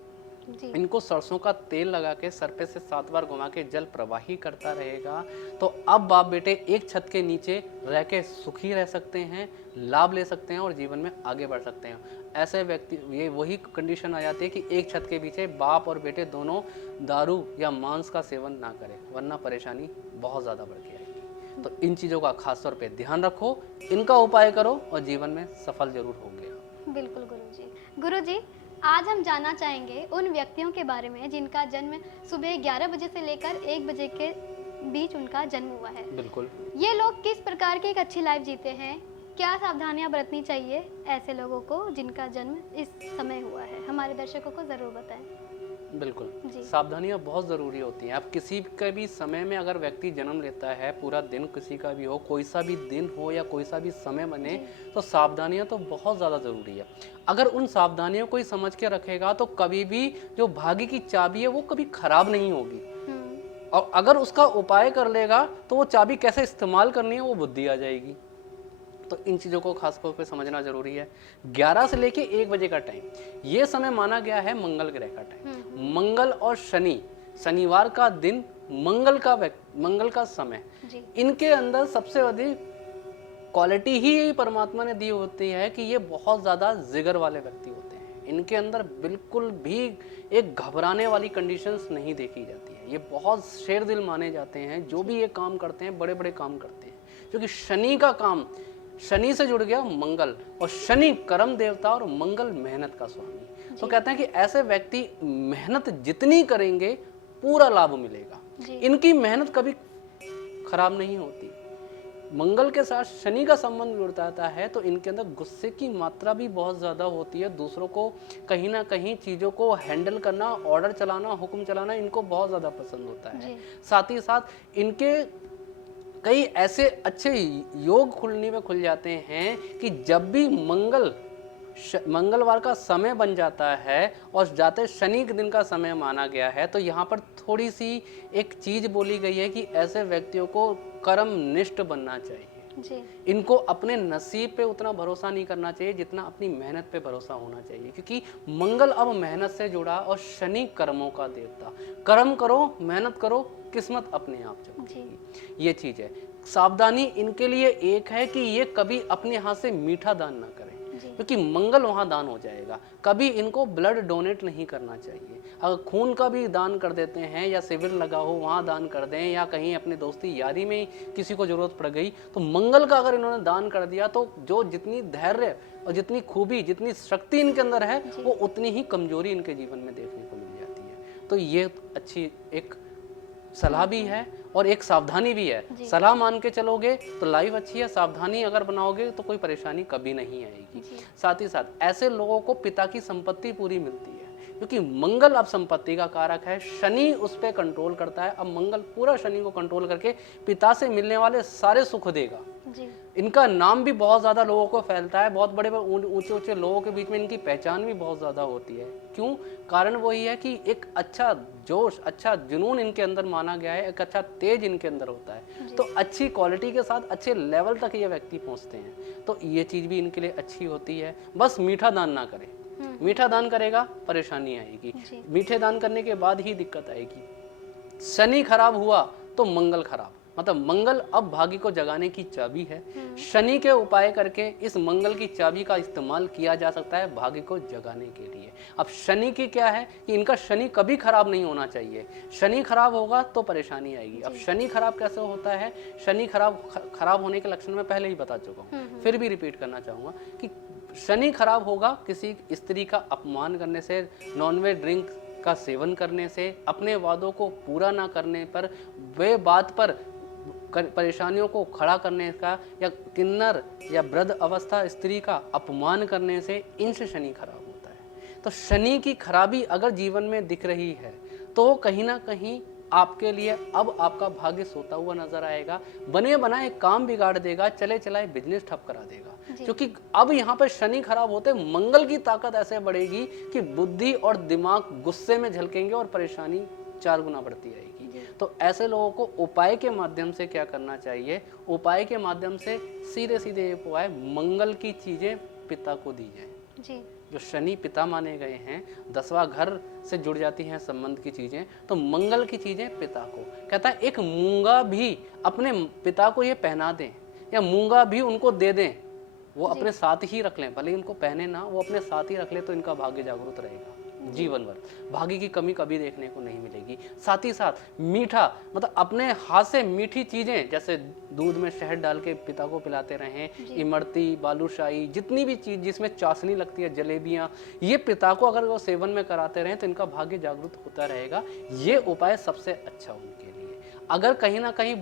इनको सरसों का तेल लगा के सर पे से 7 बार घुमा के जल प्रवाही करता रहेगा, तो अब बाप बेटे एक छत के नीचे रह के सुखी रह सकते हैं, लाभ ले सकते हैं और जीवन में आगे बढ़ सकते हैं। ऐसे व्यक्ति, ये वही कंडीशन आ जाती है कि एक छत के पीछे बाप और बेटे दोनों दारू या मांस का सेवन ना करें, वरना परेशानी बहुत ज़्यादा बढ़ के आएगी। तो इन चीज़ों का खास तौर पे ध्यान रखो, इनका उपाय करो और जीवन में सफल जरूर होंगे। बिल्कुल गुरुजी, आज हम जानना चाहेंगे उन व्यक्तियों के बारे में जिनका जन्म सुबह 11 बजे से लेकर 1 बजे के बीच उनका जन्म हुआ है। बिल्कुल। ये लोग किस प्रकार की एक अच्छी लाइफ जीते हैं, क्या सावधानियां बरतनी चाहिए ऐसे लोगों को जिनका जन्म इस समय हुआ है? हमारे दर्शकों को ज़रूर बताएं। बिल्कुल, जी। सावधानियाँ बहुत ज़रूरी होती हैं। आप किसी के भी समय में अगर व्यक्ति जन्म लेता है, पूरा दिन किसी का भी हो, कोई सा भी दिन हो या कोई सा भी समय बने, जी। तो सावधानियाँ तो बहुत ज़्यादा ज़रूरी है। अगर उन सावधानियों को ही समझ के रखेगा, तो कभी भी जो भाग्य की चाबी है, वो कभी खराब नहीं होगी। और अगर उसका उपाय कर लेगा, तो वो चाबी कैसे इस्तेमाल करनी है, वो बुद्धि आ जाएगी। तो इन चीज़ों को खास तौर पे समझना ज़रूरी है। 11 से लेके 1 बजे का टाइम, ये समय माना गया है मंगल ग्रह का टाइम। मंगल और शनि, शनिवार का दिन, मंगल का समय, जी। इनके अंदर सबसे अधिक क्वालिटी ही यही परमात्मा ने दी होती है कि ये बहुत ज़्यादा जिगर वाले व्यक्ति होते हैं। इनके अंदर बिल्कुल भी एक घबराने वाली कंडीशंस नहीं देखी जाती है। ये बहुत शेर दिल माने जाते हैं। जो भी ये काम करते हैं, बड़े बड़े काम करते हैं, क्योंकि शनि का काम, शनि से जुड़ गया मंगल, और शनि कर्म देवता और मंगल मेहनत का स्वामी। तो कहते हैं कि ऐसे व्यक्ति मेहनत जितनी करेंगे, पूरा लाभ मिलेगा। इनकी मेहनत कभी खराब नहीं होती। मंगल के साथ शनि का संबंध जुड़ता है, तो इनके अंदर गुस्से की मात्रा भी बहुत ज़्यादा होती है। दूसरों को कहीं ना कहीं चीज़ों को हैंडल करना, ऑर्डर चलाना, हुक्म चलाना, इनको बहुत ज़्यादा पसंद होता है। साथ ही साथ इनके कई ऐसे अच्छे योग खुलने में खुल जाते हैं कि जब भी मंगलवार का समय बन जाता है और जाते शनि के दिन का समय माना गया है, तो यहाँ पर थोड़ी सी एक चीज बोली गई है कि ऐसे व्यक्तियों को कर्मनिष्ठ बनना चाहिए। जी। इनको अपने नसीब पे उतना भरोसा नहीं करना चाहिए जितना अपनी मेहनत पे भरोसा होना चाहिए, क्योंकि मंगल अब मेहनत से जुड़ा और शनि कर्मों का देवता। कर्म करो, मेहनत करो, किस्मत अपने आप चमकेगी। ये चीज है। सावधानी इनके लिए एक है कि ये कभी अपने हाथ से मीठा दान ना करें, क्योंकि मंगल वहां दान हो जाएगा। कभी इनको ब्लड डोनेट नहीं करना चाहिए। अगर खून का भी दान कर देते हैं या शिविर लगा हो वहां दान कर दें, या कहीं अपनी दोस्ती यारी में किसी को जरूरत पड़ गई, तो मंगल का अगर इन्होंने दान कर दिया, तो जो जितनी धैर्य और जितनी खूबी, जितनी शक्ति इनके अंदर है, वो उतनी ही कमजोरी इनके जीवन में देखने को मिल जाती है। तो ये अच्छी एक सलाह भी है और एक सावधानी भी है। सलाह मान के चलोगे तो लाइफ अच्छी है, सावधानी अगर बनाओगे तो कोई परेशानी कभी नहीं आएगी। साथ ही साथ ऐसे लोगों को पिता की संपत्ति पूरी मिलती है, क्योंकि मंगल अब संपत्ति का कारक है, शनि उस पर कंट्रोल करता है। अब मंगल पूरा शनि को कंट्रोल करके पिता से मिलने वाले सारे सुख देगा। इनका नाम भी बहुत ज्यादा लोगों को फैलता है, बहुत बड़े ऊंचे ऊंचे लोगों के बीच में इनकी पहचान भी बहुत ज्यादा होती है। क्यों? कारण वही है कि एक अच्छा जोश, अच्छा जुनून इनके अंदर माना गया है, एक अच्छा तेज इनके अंदर होता है। तो अच्छी क्वालिटी के साथ अच्छे लेवल तक ये व्यक्ति पहुंचते हैं। तो ये चीज भी इनके लिए अच्छी होती है। बस मीठा दान ना करें। मीठा दान करेगा परेशानी आएगी, मीठे दान करने के बाद ही दिक्कत आएगी। शनि खराब हुआ तो मंगल खराब, मतलब मंगल अब भाग्य को जगाने की चाबी है। शनि के उपाय करके इस मंगल की चाबी का इस्तेमाल किया जा सकता है भाग्य को जगाने के लिए। अब शनि की क्या है कि इनका शनि कभी खराब नहीं होना चाहिए। शनि खराब होगा तो परेशानी आएगी। अब शनि खराब कैसे होता है? शनि खराब होने के लक्षण मैं पहले ही बता चुका हूँ, फिर भी रिपीट करना चाहूंगा कि शनि खराब होगा किसी स्त्री का अपमान करने से, नॉनवेज ड्रिंक का सेवन करने से, अपने वादों को पूरा ना करने पर, वे बात पर परेशानियों को खड़ा करने का, या किन्नर या वृद्ध अवस्था स्त्री का अपमान करने से, इनसे शनि खराब होता है। तो शनि की खराबी अगर जीवन में दिख रही है तो कहीं ना कहीं आपके लिए अब आपका भाग्य सोता हुआ नजर आएगा। बने बनाए काम बिगाड़ देगा, चले चलाए बिजनेस ठप करा देगा। क्योंकि अब यहाँ पर शनि खराब होते मंगल की ताकत ऐसे बढ़ेगी कि बुद्धि और दिमाग गुस्से में झलकेंगे और परेशानी 4 गुना बढ़ती आएगी। तो ऐसे लोगों को उपाय के माध्यम से क्या करना चाहिए? उपाय के माध्यम से सीधे सीधे उपाय, मंगल की चीजें पिता को दी जाए। जो शनि पिता माने गए हैं, 10वां घर से जुड़ जाती हैं संबंध की चीजें, तो मंगल की चीजें पिता को। कहता है एक मूंगा भी अपने पिता को ये पहना दें, या मूंगा भी उनको दे दें, वो अपने साथ ही रख लें, भले इनको पहने ना, वो अपने साथ ही रख ले, तो इनका भाग्य जागरूक रहेगा जीवन भर। भाग्य की कमी कभी देखने को नहीं मिलेगी। साथ ही साथ मीठा, मतलब अपने हाथ से मीठी चीजें, जैसे दूध में शहद डाल के पिता को पिलाते रहें, इमरती, बालूशाही, जितनी भी चीज जिसमें चाशनी लगती है, जलेबियां, ये पिता को अगर वो सेवन में कराते रहें तो इनका भाग्य जागरूक होता रहेगा। ये उपाय सबसे अच्छा उनके लिए। अगर कहीं ना कहीं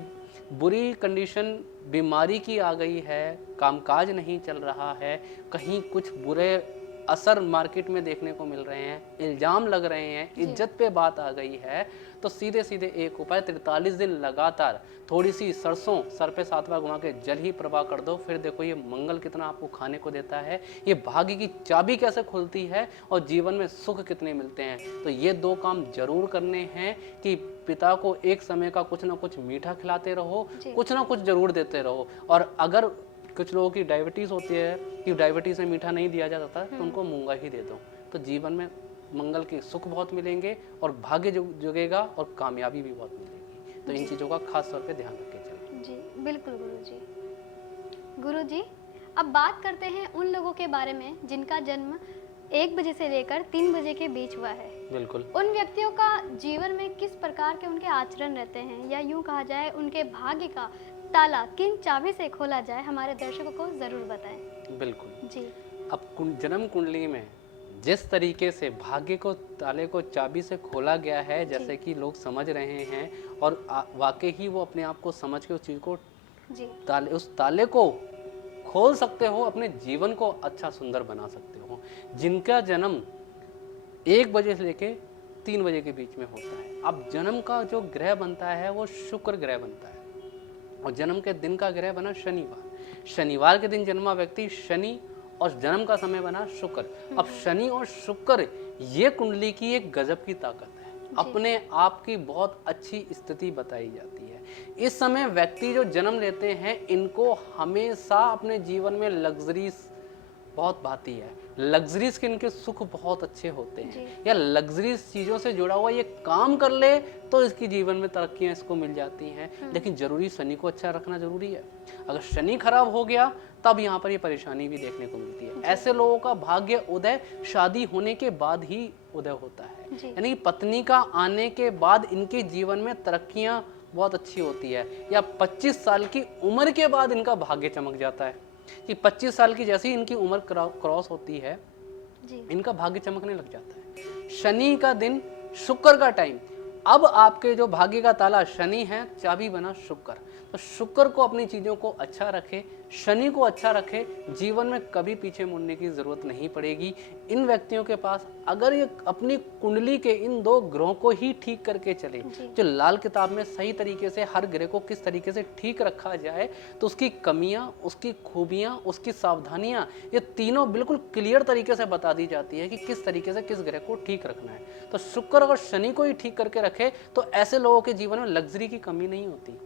बुरी कंडीशन बीमारी की आ गई है, कामकाज नहीं चल रहा है, कहीं कुछ बुरे असर मार्केट में देखने को मिल रहे हैं, इल्जाम लग रहे हैं, इज्जत पे बात आ गई है, तो सीधे सीधे एक उपाय 43 दिन लगातार थोड़ी सी सरसों सर पे 7 बार घुमा के जल ही प्रवाह कर दो। फिर देखो ये मंगल कितना आपको खाने को देता है, ये भाग्य की चाबी कैसे खुलती है और जीवन में सुख कितने मिलते हैं। तो ये 2 काम जरूर करने हैं कि पिता को एक समय का कुछ ना कुछ मीठा खिलाते रहो, कुछ ना कुछ जरूर देते रहो। और अगर कुछ लोगों की डायबिटीज होती है कि डायबिटीज में मीठा नहीं दिया जा सकता, तो उनको मूंगा ही दे दो, तो जीवन में मंगल के सुख बहुत मिलेंगे और भाग्य जुगेगा और कामयाबी भी बहुत मिलेगी। तो इन चीज़ों का खास तौर पे ध्यान रख के चलें। जी बिल्कुल गुरु जी, अब बात करते हैं उन लोगों के बारे में जिनका जन्म 1 बजे से लेकर 3 बजे के बीच हुआ है। बिल्कुल। उन व्यक्तियों का जीवन में किस प्रकार के उनके आचरण रहते हैं, या यूं कहा जाए उनके भाग्य का ताला किन चाबी से खोला जाए, हमारे दर्शकों को जरूर बताएं। बिल्कुल जी। अब जन्म कुंडली में जिस तरीके से भाग्य को ताले को चाबी से खोला गया है, जैसे कि लोग समझ रहे हैं और वाकई ही वो अपने आप को समझ के उस चीज़ को उस ताले को खोल सकते हो, अपने जीवन को अच्छा सुंदर बना सकते हो। जिनका जन्म 1 बजे से लेके 3 बजे के बीच में होता है, अब जन्म का जो ग्रह बनता है वो शुक्र ग्रह बनता है और जन्म के दिन का ग्रह बना शनिवार। शनिवार के दिन जन्मा व्यक्ति शनि और जन्म का समय बना शुक्र। अब शनि और शुक्र ये कुंडली की एक गजब की ताकत है, अपने आप की बहुत अच्छी स्थिति बताई जाती है। इस समय व्यक्ति जो जन्म लेते हैं इनको हमेशा अपने जीवन में लग्जरीज बहुत भाती है, लग्जरीज के इनके सुख बहुत अच्छे होते हैं, या लग्जरीज चीज़ों से जुड़ा हुआ ये काम कर ले तो इसकी जीवन में तरक्कियां इसको मिल जाती हैं। लेकिन जरूरी शनि को अच्छा रखना जरूरी है, अगर शनि खराब हो गया तब यहाँ पर ये परेशानी भी देखने को मिलती है। ऐसे लोगों का भाग्य उदय शादी होने के बाद ही उदय होता है, यानी पत्नी का आने के बाद इनके जीवन में तरक्कियां बहुत अच्छी होती है, या 25 साल की उम्र के बाद इनका भाग्य चमक जाता है कि 25 साल की जैसी इनकी उम्र क्रॉस होती है इनका भाग्य चमकने लग जाता है। शनि का दिन, शुक्र का टाइम, अब आपके जो भाग्य का ताला शनि है, चाबी बना शुक्र। तो शुक्र को अपनी चीज़ों को अच्छा रखे, शनि को अच्छा रखे, जीवन में कभी पीछे मुड़ने की ज़रूरत नहीं पड़ेगी। इन व्यक्तियों के पास अगर ये अपनी कुंडली के इन 2 ग्रहों को ही ठीक करके चले, जो लाल किताब में सही तरीके से हर ग्रह को किस तरीके से ठीक रखा जाए, तो उसकी कमियां, उसकी खूबियां, उसकी सावधानियां, ये तीनों बिल्कुल क्लियर तरीके से बता दी जाती है कि किस तरीके से किस ग्रह को ठीक रखना है। तो शुक्र और शनि को ही ठीक करके रखे तो ऐसे लोगों के जीवन में लग्जरी की कमी नहीं होती।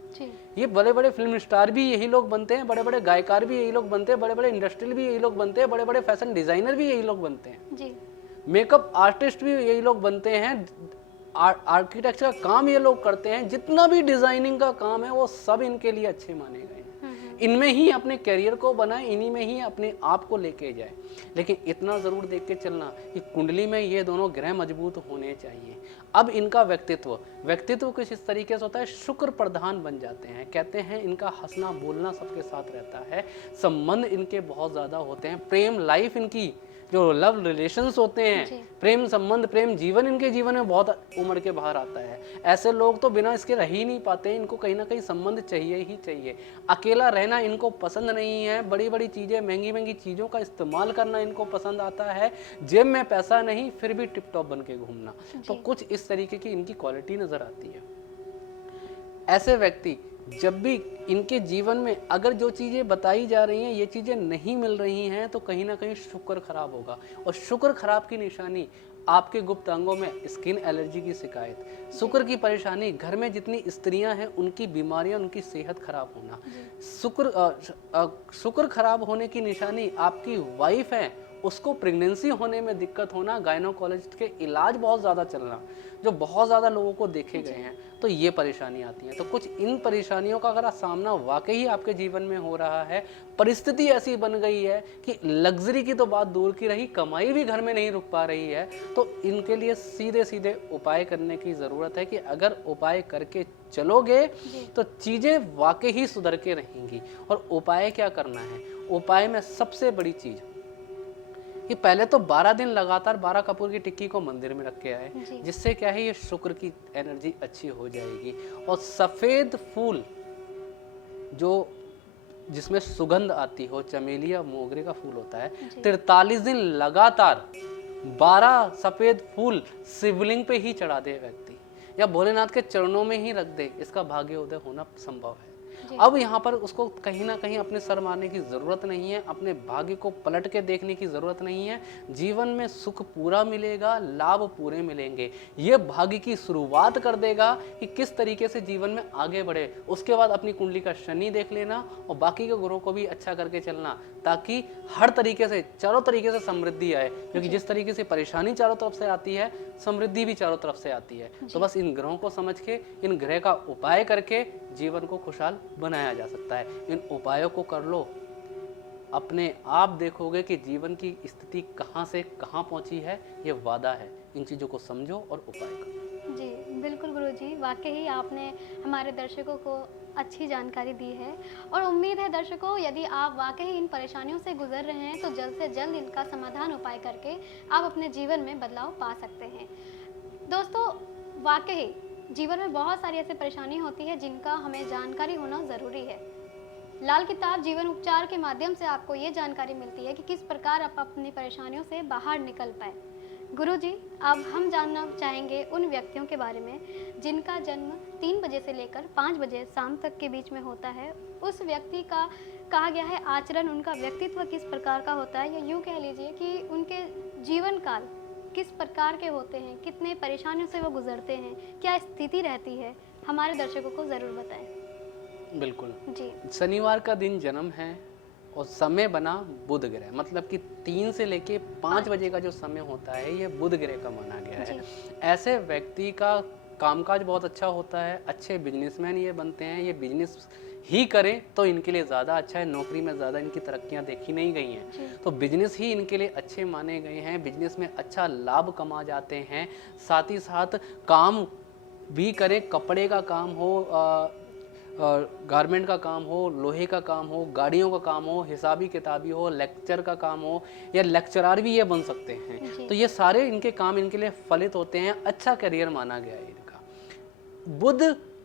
ये बड़े बड़े फिल्म स्टार भी यही लोग बनते हैं, बड़े बड़े गायकार भी यही लोग बनते हैं, बड़े बड़े इंडस्ट्रियल भी यही लोग बनते हैं, बड़े बड़े फैशन डिजाइनर भी यही लोग बनते हैं, मेकअप आर्टिस्ट भी यही लोग बनते हैं, आर्किटेक्चर का काम ये लोग करते हैं, जितना भी डिजाइनिंग का काम है वो सब इनके लिए अच्छे माने गए हैं। इनमें ही अपने करियर को बनाए, इन्हीं में ही अपने आप को लेके जाए। लेकिन इतना जरूर देख के चलना कि कुंडली में ये दोनों ग्रह मजबूत होने चाहिए। अब इनका व्यक्तित्व कुछ इस तरीके से होता है, शुक्र प्रधान बन जाते हैं। कहते हैं इनका हंसना बोलना सबके साथ रहता है, संबंध इनके बहुत ज्यादा होते हैं, प्रेम लाइफ इनकी जो लव रिलेशंस होते हैं, प्रेम संबंध, प्रेम जीवन इनके जीवन में बहुत उम्र के बाहर आता है। ऐसे लोग तो बिना इसके रह ही नहीं पाते, इनको कहीं ना कहीं संबंध चाहिए ही चाहिए। अकेला रहना इनको पसंद नहीं है, बड़ी बड़ी चीज़ें, महंगी महंगी चीज़ों का इस्तेमाल करना इनको पसंद आता है, जेब में पैसा नहीं फिर भी टिप टॉप बन के घूमना। तो कुछ इस तरीके की इनकी क्वालिटी नज़र आती है। ऐसे व्यक्ति जब भी इनके जीवन में अगर जो चीज़ें बताई जा रही हैं ये चीज़ें नहीं मिल रही हैं, तो कहीं ना कहीं शुक्र खराब होगा। और शुक्र खराब की निशानी आपके गुप्त अंगों में स्किन एलर्जी की शिकायत, शुक्र की परेशानी, घर में जितनी स्त्रियां हैं उनकी बीमारियां, उनकी सेहत खराब होना, शुक्र खराब होने की निशानी आपकी वाइफ है उसको प्रेगनेंसी होने में दिक्कत होना, गायनोकोलॉजिस्ट के इलाज बहुत ज़्यादा चलना, जो बहुत ज़्यादा लोगों को देखे गए हैं, तो ये परेशानी आती है। तो कुछ इन परेशानियों का अगर सामना वाकई ही आपके जीवन में हो रहा है, परिस्थिति ऐसी बन गई है कि लग्जरी की तो बात दूर की रही, कमाई भी घर में नहीं रुक पा रही है, तो इनके लिए सीधे सीधे उपाय करने की ज़रूरत है कि अगर उपाय करके चलोगे तो चीज़ें वाकई ही सुधर के रहेंगी। और उपाय क्या करना है? उपाय में सबसे बड़ी चीज़ कि पहले तो 12 दिन लगातार 12 कपूर की टिक्की को मंदिर में रख के आए, जिससे क्या है ये शुक्र की एनर्जी अच्छी हो जाएगी। और सफ़ेद फूल जो जिसमें सुगंध आती हो, चमेली या मोगरे का फूल होता है, जी। 43 दिन लगातार 12 सफेद फूल शिवलिंग पे ही चढ़ा दे व्यक्ति, या भोलेनाथ के चरणों में ही रख दे, इसका भाग्य उदय होना संभव है। जी। अब यहाँ पर उसको कहीं ना कहीं अपने सर मारने की जरूरत नहीं है, अपने भाग्य को पलट के देखने की जरूरत नहीं है। जीवन में सुख पूरा मिलेगा, लाभ पूरे मिलेंगे। ये भाग्य की शुरुआत कर देगा कि किस तरीके से जीवन में आगे बढ़े। उसके बाद अपनी कुंडली का शनि देख लेना और बाकी के ग्रहों को भी अच्छा करके चलना, ताकि हर तरीके से, चारों तरीके से समृद्धि आए। क्योंकि जिस तरीके से परेशानी चारों तरफ से आती है, समृद्धि भी चारों तरफ से आती है। तो बस इन ग्रहों को समझ के, इन ग्रह का उपाय करके जीवन को खुशहाल बनाया जा सकता है। इन उपायों को कर लो, अपने आप देखोगे कि जीवन की स्थिति कहाँ से कहाँ पहुँची है। ये वादा है। इन चीज़ों को समझो और उपाय करो। जी बिल्कुल गुरुजी, वाकई आपने हमारे दर्शकों को अच्छी जानकारी दी है और उम्मीद है दर्शकों, यदि आप वाकई इन परेशानियों से गुजर रहे हैं तो जल्द से जल्द इनका समाधान उपाय करके आप अपने जीवन में बदलाव पा सकते हैं। दोस्तों, वाकई जीवन में बहुत सारी ऐसी परेशानी होती है जिनका हमें जानकारी होना ज़रूरी है। लाल किताब जीवन उपचार के माध्यम से आपको ये जानकारी मिलती है कि किस प्रकार आप अपनी परेशानियों से बाहर निकल पाए। गुरुजी, अब हम जानना चाहेंगे उन व्यक्तियों के बारे में जिनका जन्म 3 बजे से लेकर 5 बजे शाम तक के बीच में होता है। उस व्यक्ति का कहा गया है आचरण, उनका व्यक्तित्व किस प्रकार का होता है, या यूँ कह लीजिए कि उनके जीवन काल किस प्रकार के होते हैं, कितने परेशानियों से वो गुजरते हैं, क्या स्थिति रहती है, हमारे दर्शकों को ज़रूर बताएं। बिल्कुल जी। शनिवार का दिन जन्म है और समय बना बुध ग्रह, मतलब कि 3 से लेके 5 बजे का जो समय होता है, ये बुध ग्रह का माना गया है। ऐसे व्यक्ति का कामकाज बहुत अच्छा होता है, अच्छे बिजनेसमैन ये बनते हैं। ये बिजनेस ही करें तो इनके लिए ज़्यादा अच्छा है, नौकरी में ज़्यादा इनकी तरक्कियां देखी नहीं गई हैं, तो बिजनेस ही इनके लिए अच्छे माने गए हैं। बिजनेस में अच्छा लाभ कमा जाते हैं। साथ ही साथ काम भी करें, कपड़े का काम हो, गारमेंट का काम हो, लोहे का काम हो, गाड़ियों का काम हो, हिसाबी किताबी हो, लेक्चर का काम हो, या लेक्चरार भी ये बन सकते हैं। तो ये सारे इनके काम इनके लिए फलित होते हैं। अच्छा करियर माना गया है इनका। बुध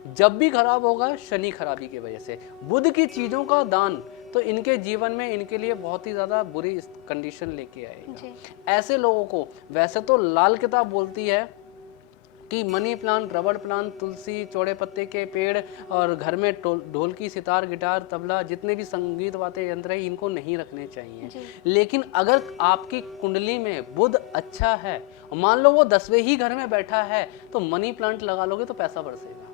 जब भी खराब होगा, शनि खराबी की वजह से। बुध की चीज़ों का दान तो इनके जीवन में इनके लिए बहुत ही ज़्यादा बुरी कंडीशन लेके आएगा। ऐसे लोगों को वैसे तो लाल किताब बोलती है कि मनी प्लांट, रबड़ प्लांट, तुलसी, चौड़े पत्ते के पेड़ और घर में ढोलकी, सितार, गिटार, तबला, जितने भी संगीत वाद्य यंत्र है, इनको नहीं रखने चाहिए। लेकिन अगर आपकी कुंडली में बुध अच्छा है, मान लो वो 10वें ही घर में बैठा है, तो मनी प्लांट लगा लोगे तो पैसा बरसेगा।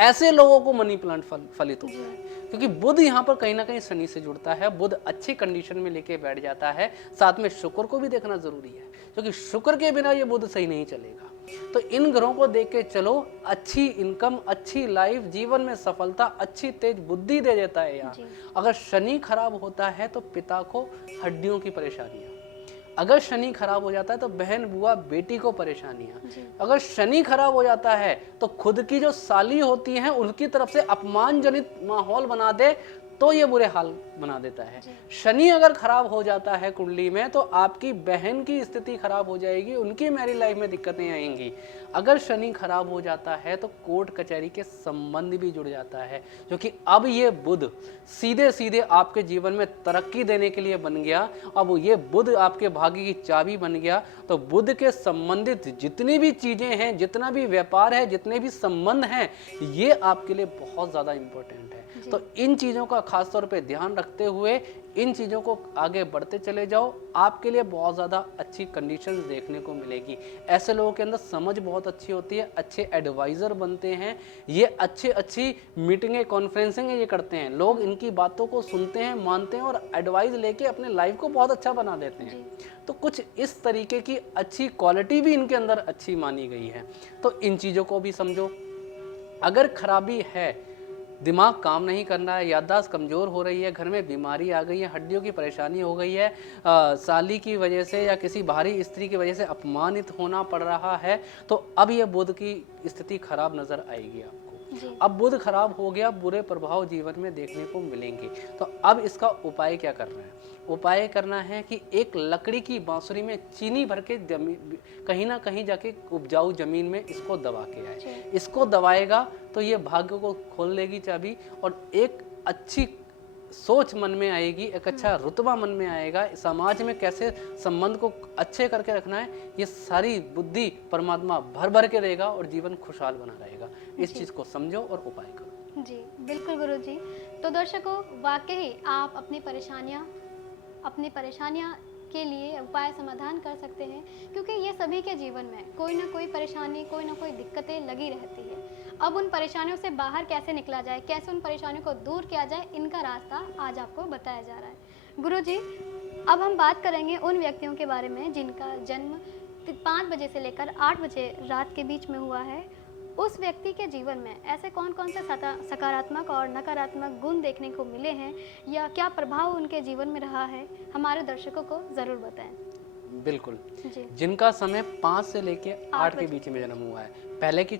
ऐसे लोगों को मनी प्लांट फलित होता है, क्योंकि बुध यहाँ पर कहीं ना कहीं शनि से जुड़ता है। बुध अच्छी कंडीशन में लेके बैठ जाता है। साथ में शुक्र को भी देखना जरूरी है, क्योंकि शुक्र के बिना ये बुध सही नहीं चलेगा। तो इन ग्रहों को देख के चलो, अच्छी इनकम, अच्छी लाइफ, जीवन में सफलता, अच्छी तेज बुद्धि दे देता है यहाँ। अगर शनि खराब होता है तो पिता को हड्डियों की परेशानियां, अगर शनि खराब हो जाता है तो बहन, बुआ, बेटी को परेशानियां, अगर शनि खराब हो जाता है तो खुद की जो साली होती हैं उनकी तरफ से अपमानजनित माहौल बना दे तो ये बुरे हाल बना देता है। शनि अगर खराब हो जाता है कुंडली में तो आपकी बहन की स्थिति खराब हो जाएगी, उनकी मैरिज लाइफ में दिक्कतें आएंगी। अगर शनि खराब हो जाता है तो कोर्ट कचहरी के संबंध भी जुड़ जाता है, क्योंकि अब ये बुध सीधे सीधे आपके जीवन में तरक्की देने के लिए बन गया। अब ये बुध आपके भाग्य की चाबी बन गया। तो बुध के संबंधित जितनी भी चीजें हैं, जितना भी व्यापार है, जितने भी संबंध हैं, ये आपके लिए बहुत ज्यादा इंपॉर्टेंट है। तो इन चीजों का खास तौर पे ध्यान रखते हुए इन चीज़ों को आगे बढ़ते चले जाओ, आपके लिए बहुत ज़्यादा अच्छी कंडीशंस देखने को मिलेगी। ऐसे लोगों के अंदर समझ बहुत अच्छी होती है, अच्छे एडवाइज़र बनते हैं, ये अच्छी मीटिंगें, कॉन्फ्रेंसिंग ये करते हैं। लोग इनकी बातों को सुनते हैं, मानते हैं और एडवाइस लेके अपने लाइफ को बहुत अच्छा बना देते हैं। तो कुछ इस तरीके की अच्छी क्वालिटी भी इनके अंदर अच्छी मानी गई है। तो इन चीज़ों को भी समझो। अगर खराबी है, दिमाग काम नहीं करना है, याददाश्त कमज़ोर हो रही है, घर में बीमारी आ गई है, हड्डियों की परेशानी हो गई है, साली की वजह से या किसी बाहरी स्त्री की वजह से अपमानित होना पड़ रहा है, तो अब ये बुध की स्थिति खराब नज़र आएगी आपको। अब बुध खराब हो गया, बुरे प्रभाव जीवन में देखने को मिलेंगे। तो अब इसका उपाय क्या करना है? उपाय करना है कि एक लकड़ी की बांसुरी में चीनी भर के कहीं ना कहीं जाके उपजाऊ जमीन में इसको दबा के आए। इसको दबाएगा तो ये भाग्य को खोल लेगी चाबी और एक अच्छी सोच मन में आएगी, एक अच्छा रुतबा मन में आएगा, समाज में कैसे संबंध को अच्छे करके रखना है, ये सारी बुद्धि परमात्मा भर भर के देगा और जीवन खुशहाल बना रहेगा। इस चीज़ को समझो और उपाय करो। जी बिल्कुल गुरु जी। तो दर्शकों, वाकई आप अपनी परेशानियां के लिए उपाय समाधान कर सकते हैं, क्योंकि ये सभी के जीवन में कोई ना कोई परेशानी, कोई ना कोई दिक्कतें लगी रहती है। अब उन परेशानियों से बाहर कैसे निकला जाए, कैसे उन परेशानियों को दूर किया जाए, इनका रास्ता आज आपको बताया जा रहा है। गुरु जी, अब हम बात करेंगे उन व्यक्तियों के बारे में जिनका जन्म 5 बजे से लेकर 8 बजे रात के बीच में हुआ है। उस व्यक्ति के जीवन में ऐसे कौन कौन से सकारात्मक और नकारात्मक गुण देखने को मिले हैं, या क्या प्रभाव उनके जीवन में रहा है, हमारे दर्शकों को ज़रूर बताएं। बिल्कुल जी। जिनका समय 5 से लेके 8 के बीच में जन्म हुआ है, पहले की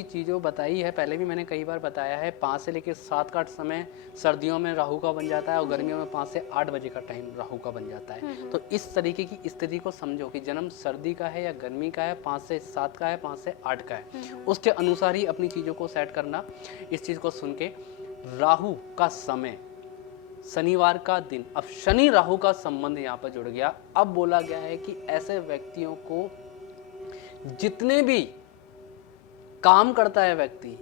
चीज़ों बताई है, पहले भी मैंने कई बार बताया है। 5 से लेके 7 का समय सर्दियों में राहु का बन जाता है और गर्मियों में 5 से 8 बजे का टाइम राहु का बन जाता है। तो इस तरीके की स्थिति को समझो कि जन्म सर्दी का है या गर्मी का है, 5 से 7 का है, 5 से 8 का है, उसके अनुसार ही अपनी चीज़ों को सेट करना। इस चीज़ को सुन के राहु का समय शनिवार का दिन, अब शनि राहु का संबंध यहाँ पर जुड़ गया। अब बोला गया है कि ऐसे व्यक्तियों को जितने भी काम करता है व्यक्ति,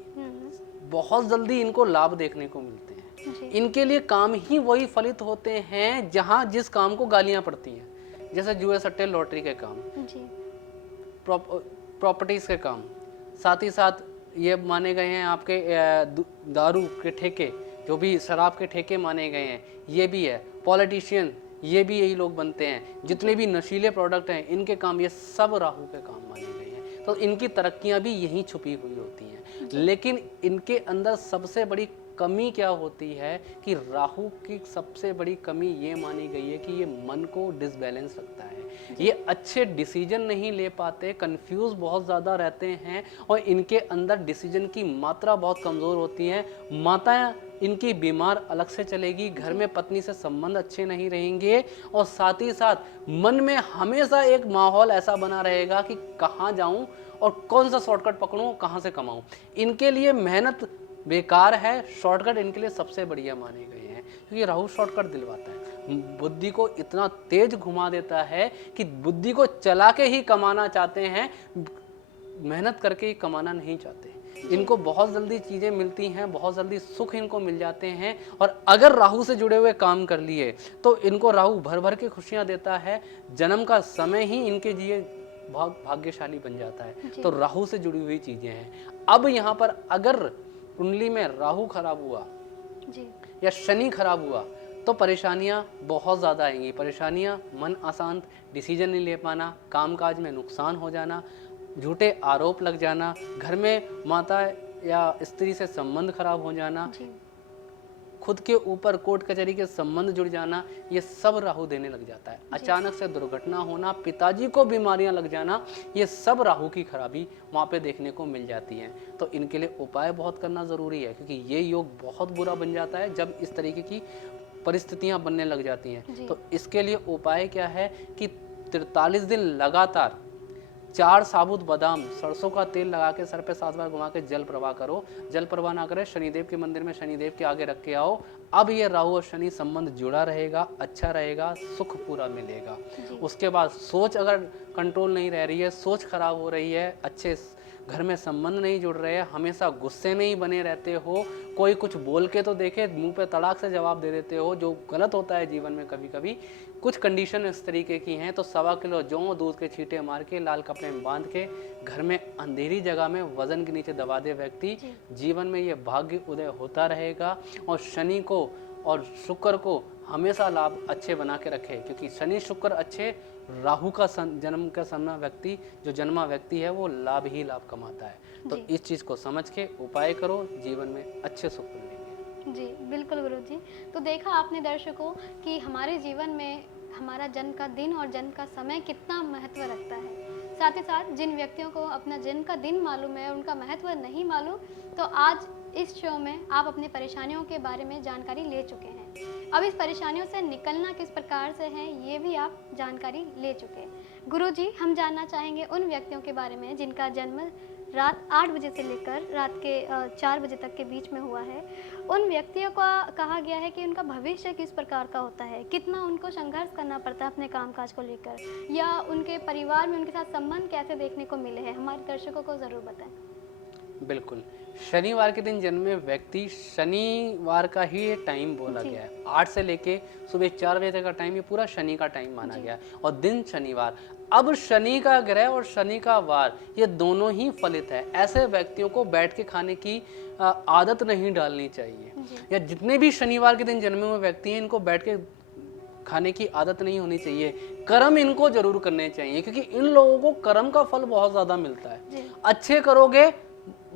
बहुत जल्दी इनको लाभ देखने को मिलते हैं। इनके लिए काम ही वही फलित होते हैं जहां जिस काम को गालियां पड़ती हैं, जैसे जुए सट्टे लॉटरी के काम, प्रॉपर्टीज के काम, साथ ही साथ ये माने गए हैं आपके दारू के ठेके, जो भी शराब के ठेके माने गए हैं, ये भी है। पॉलिटिशियन, ये भी यही लोग बनते हैं। जितने भी नशीले प्रोडक्ट हैं, इनके काम, ये सब राहु के काम माने गए हैं। तो इनकी तरक्कियां भी यहीं छुपी हुई होती हैं। लेकिन इनके अंदर सबसे बड़ी कमी क्या होती है कि राहु की सबसे बड़ी कमी ये मानी गई है कि ये मन को डिसबैलेंस रखता है। ये अच्छे डिसीजन नहीं ले पाते, कंफ्यूज बहुत ज़्यादा रहते हैं और इनके अंदर डिसीजन की मात्रा बहुत कमज़ोर होती है। माताएं इनकी बीमार अलग से चलेगी, घर में पत्नी से संबंध अच्छे नहीं रहेंगे और साथ ही साथ मन में हमेशा एक माहौल ऐसा बना रहेगा कि कहाँ जाऊँ और कौन सा शॉर्टकट पकड़ूँ, कहाँ से कमाऊँ। इनके लिए मेहनत बेकार है, शॉर्टकट इनके लिए सबसे बढ़िया माने गए हैं, क्योंकि राहु शॉर्टकट दिलवाता है, बुद्धि को इतना तेज घुमा देता है कि बुद्धि को चला के ही कमाना चाहते हैं, मेहनत करके ही कमाना नहीं चाहते। इनको बहुत जल्दी चीज़ें मिलती हैं, बहुत जल्दी सुख इनको मिल जाते हैं, और अगर राहु से जुड़े हुए काम कर लिए तो इनको राहु भर भर के खुशियाँ देता है। जन्म का समय ही इनके लिए भाग्यशाली बन जाता है। तो राहु से जुड़ी हुई चीज़ें हैं। अब यहाँ पर अगर कुंडली में राहु खराब हुआ या शनि खराब हुआ तो परेशानियां बहुत ज़्यादा आएंगी। परेशानियां, मन अशांत, डिसीजन नहीं ले पाना, कामकाज में नुकसान हो जाना, झूठे आरोप लग जाना, घर में माता या स्त्री से संबंध खराब हो जाना, खुद के ऊपर कोर्ट कचहरी के संबंध जुड़ जाना, ये सब राहु देने लग जाता है। अचानक से दुर्घटना होना, पिताजी को बीमारियां लग जाना, ये सब राहु की खराबी वहाँ पे देखने को मिल जाती हैं। तो इनके लिए उपाय बहुत करना ज़रूरी है, क्योंकि ये योग बहुत बुरा बन जाता है जब इस तरीके की परिस्थितियाँ बनने लग जाती हैं। तो इसके लिए उपाय क्या है कि 43 दिन लगातार 4 साबुत बादाम सरसों का तेल लगा के सर पे 7 बार घुमा के जल प्रवाह करो। जल प्रवाह ना करे, शनिदेव के मंदिर में शनिदेव के आगे रख के आओ। अब ये राहु और शनि संबंध जुड़ा रहेगा, अच्छा रहेगा, सुख पूरा मिलेगा। उसके बाद सोच अगर कंट्रोल नहीं रह रही है, सोच खराब हो रही है, अच्छे घर में संबंध नहीं जुड़ रहे हैं, हमेशा गुस्से में ही बने रहते हो, कोई कुछ बोल के तो देखे, मुंह पे तड़ाक से जवाब दे देते हो, जो गलत होता है जीवन में कभी कभी। कुछ कंडीशन इस तरीके की हैं तो 1.25 किलो जौ दूध के छींटे मार के लाल कपड़े में बांध के घर में अंधेरी जगह में वजन के नीचे दबा दे व्यक्ति, जीवन में ये भाग्य उदय होता रहेगा। और शनि को और शुक्र को हमेशा लाभ अच्छे बना के रखे, क्योंकि शनि शुक्र अच्छे, राहु का जन्म का समय व्यक्ति, जो जन्मा व्यक्ति है, वो लाभ ही लाभ कमाता है। तो इस चीज़ को समझ के उपाय करो, जीवन में अच्छे सुख मिलेंगे। जी बिल्कुल गुरु जी। तो देखा आपने दर्शकों कि हमारे जीवन में हमारा जन्म का दिन और जन्म का समय कितना महत्व रखता है। साथ ही साथ जिन व्यक्तियों को अपना जन्म का दिन मालूम है, उनका महत्व नहीं मालूम, तो आज इस शो में आप अपनी परेशानियों के बारे में जानकारी ले चुके हैं। अब इस परेशानियों से निकलना किस प्रकार से है, ये भी आप जानकारी ले चुके हैं। गुरु जी, हम जानना चाहेंगे उन व्यक्तियों के बारे में जिनका जन्म रात 8 बजे से लेकर रात के 4 बजे तक के बीच में हुआ है, उन व्यक्तियों का कहा गया है कि उनका भविष्य किस प्रकार का होता है, कितना उनको संघर्ष करना पड़ता है अपने कामकाज को लेकर, या उनके परिवार में उनके साथ संबंध कैसे देखने को मिले हैं, हमारे दर्शकों को ज़रूर बताएं। बिल्कुल, शनिवार के दिन जन्मे व्यक्ति, शनिवार का ही ये टाइम बोला जी। गया है। 8 से लेके सुबह 4 बजे तक का टाइम, ये पूरा शनि का टाइम माना जी। गया है और दिन शनिवार। अब शनि का ग्रह और शनि का वार, ये दोनों ही फलित है। ऐसे व्यक्तियों को बैठ के खाने की आदत नहीं डालनी चाहिए, जी। या जितने भी शनिवार के दिन जन्मे हुए व्यक्ति हैं, इनको बैठ के खाने की आदत नहीं होनी चाहिए। कर्म इनको जरूर करने चाहिए, क्योंकि इन लोगों को कर्म का फल बहुत ज्यादा मिलता है। जी। अच्छे करोगे,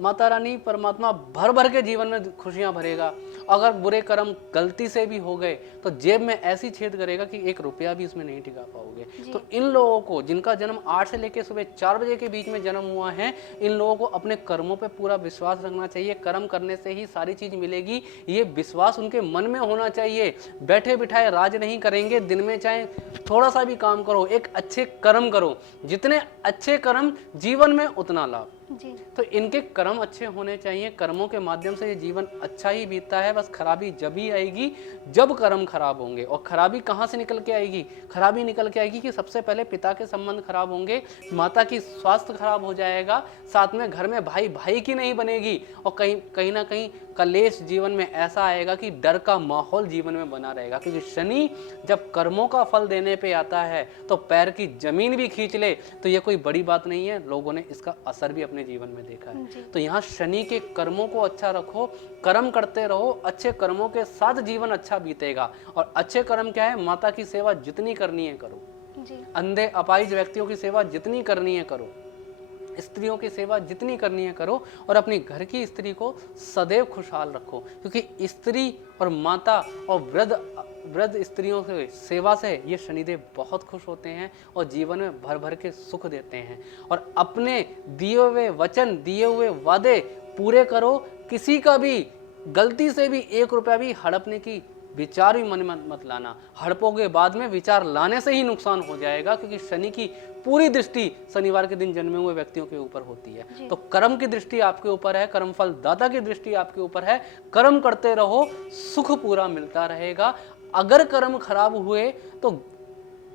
माता रानी परमात्मा भर भर के जीवन में खुशियां भरेगा। अगर बुरे कर्म गलती से भी हो गए तो जेब में ऐसी छेद करेगा कि 1 रुपया भी इसमें नहीं टिका पाओगे। जी। तो इन लोगों को, जिनका जन्म 8 से लेकर सुबह 4 बजे के बीच में जन्म हुआ है, इन लोगों को अपने कर्मों पे पूरा विश्वास रखना चाहिए। कर्म करने से ही सारी चीज मिलेगी, ये विश्वास उनके मन में होना चाहिए। बैठे बिठाए राज नहीं करेंगे, दिन में चाहे थोड़ा सा भी काम करो, एक अच्छे कर्म करो। जितने अच्छे कर्म, जीवन में उतना लाभ। जी। तो इनके कर्म अच्छे होने चाहिए। कर्मों के माध्यम से ये जीवन अच्छा ही बीतता है। बस खराबी जब ही आएगी जब कर्म खराब होंगे। और खराबी कहाँ से निकल के आएगी? खराबी निकल के आएगी कि सबसे पहले पिता के संबंध खराब होंगे, माता की स्वास्थ्य खराब हो जाएगा, साथ में घर में भाई भाई की नहीं बनेगी, और कहीं ना कहीं कलेश जीवन में ऐसा आएगा कि डर का माहौल जीवन में बना रहेगा। क्योंकि शनि जब कर्मों का फल देने पे आता है तो पैर की जमीन भी खींच ले तो ये कोई बड़ी बात नहीं है। लोगों ने इसका असर भी अपने जीवन में देखा है। तो यहाँ शनि के कर्मों को अच्छा रखो, कर्म करते रहो, अच्छे कर्मों के साथ जीवन अच्छा बीतेगा। और अच्छे कर्म क्या है? माता की सेवा जितनी करनी है करो, जी। अंधे अपाहिज व्यक्तियों की सेवा जितनी करनी है करो, स्त्रियों की सेवा जितनी करनी है करो, और अपनी घर की स्त्री को सदैव खुशहाल रखो। क्योंकि स्त्री और माता और वृद्ध स्त्रियों से सेवा से ये शनिदेव बहुत खुश होते हैं और जीवन में भर भर के सुख देते हैं। और अपने दिए हुए वचन, दिए हुए वादे पूरे करो। किसी का भी गलती से भी 1 रुपया भी हड़पने की विचार भी मन में मत लाना। हड़पोगे बाद में, विचार लाने से ही नुकसान हो जाएगा। क्योंकि शनि की पूरी दृष्टि शनिवार के दिन जन्मे हुए व्यक्तियों के ऊपर होती है। तो कर्म की दृष्टि आपके ऊपर है, कर्मफल दाता की दृष्टि आपके ऊपर है। कर्म करते रहो, सुख पूरा मिलता रहेगा। अगर कर्म खराब हुए तो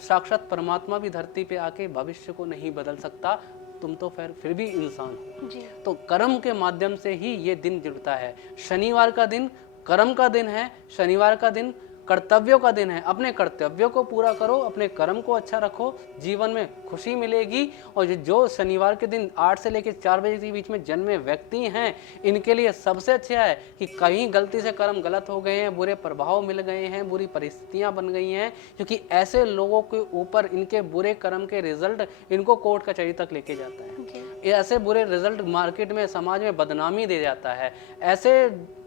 साक्षात परमात्मा भी धरती पे आके भविष्य को नहीं बदल सकता। तुम तो फिर भी इंसान हो। जी। तो कर्म के माध्यम से ही ये दिन जुड़ता है। शनिवार का दिन कर्म का दिन है, शनिवार का दिन कर्तव्यों का दिन है। अपने कर्तव्यों को पूरा करो, अपने कर्म को अच्छा रखो, जीवन में खुशी मिलेगी। और जो शनिवार के दिन 8 से लेकर 4 बजे के बीच में जन्मे व्यक्ति हैं, इनके लिए सबसे अच्छा है कि कहीं गलती से कर्म गलत हो गए हैं, बुरे प्रभाव मिल गए हैं, बुरी परिस्थितियां बन गई हैं, क्योंकि ऐसे लोगों के ऊपर इनके बुरे कर्म के रिजल्ट इनको कोर्ट कचहरी तक लेके जाता है। ऐसे बुरे रिजल्ट मार्केट में, समाज में बदनामी दे जाता है। ऐसे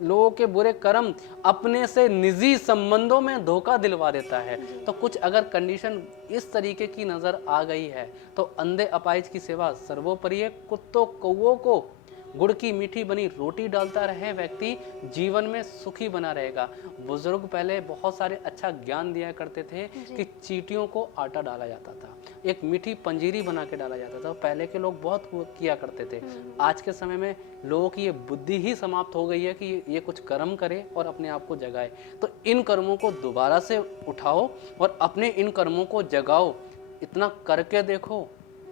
लोगों के बुरे कर्म अपने से निजी संबंधों में धोखा दिलवा देता है। तो कुछ अगर कंडीशन इस तरीके की नजर आ गई है तो अंधे अपाहिज की सेवा सर्वोपरि है। कुत्तों कौओं को गुड़ की मीठी बनी रोटी डालता रहे व्यक्ति जीवन में सुखी बना रहेगा। बुजुर्ग पहले बहुत सारे अच्छा ज्ञान दिया करते थे कि चींटियों को आटा डाला जाता था, एक मीठी पंजीरी बना के डाला जाता था। पहले के लोग बहुत किया करते थे। आज के समय में लोगों की ये बुद्धि ही समाप्त हो गई है कि ये कुछ कर्म करे और अपने आप को जगाए। तो इन कर्मों को दोबारा से उठाओ और अपने इन कर्मों को जगाओ। इतना करके देखो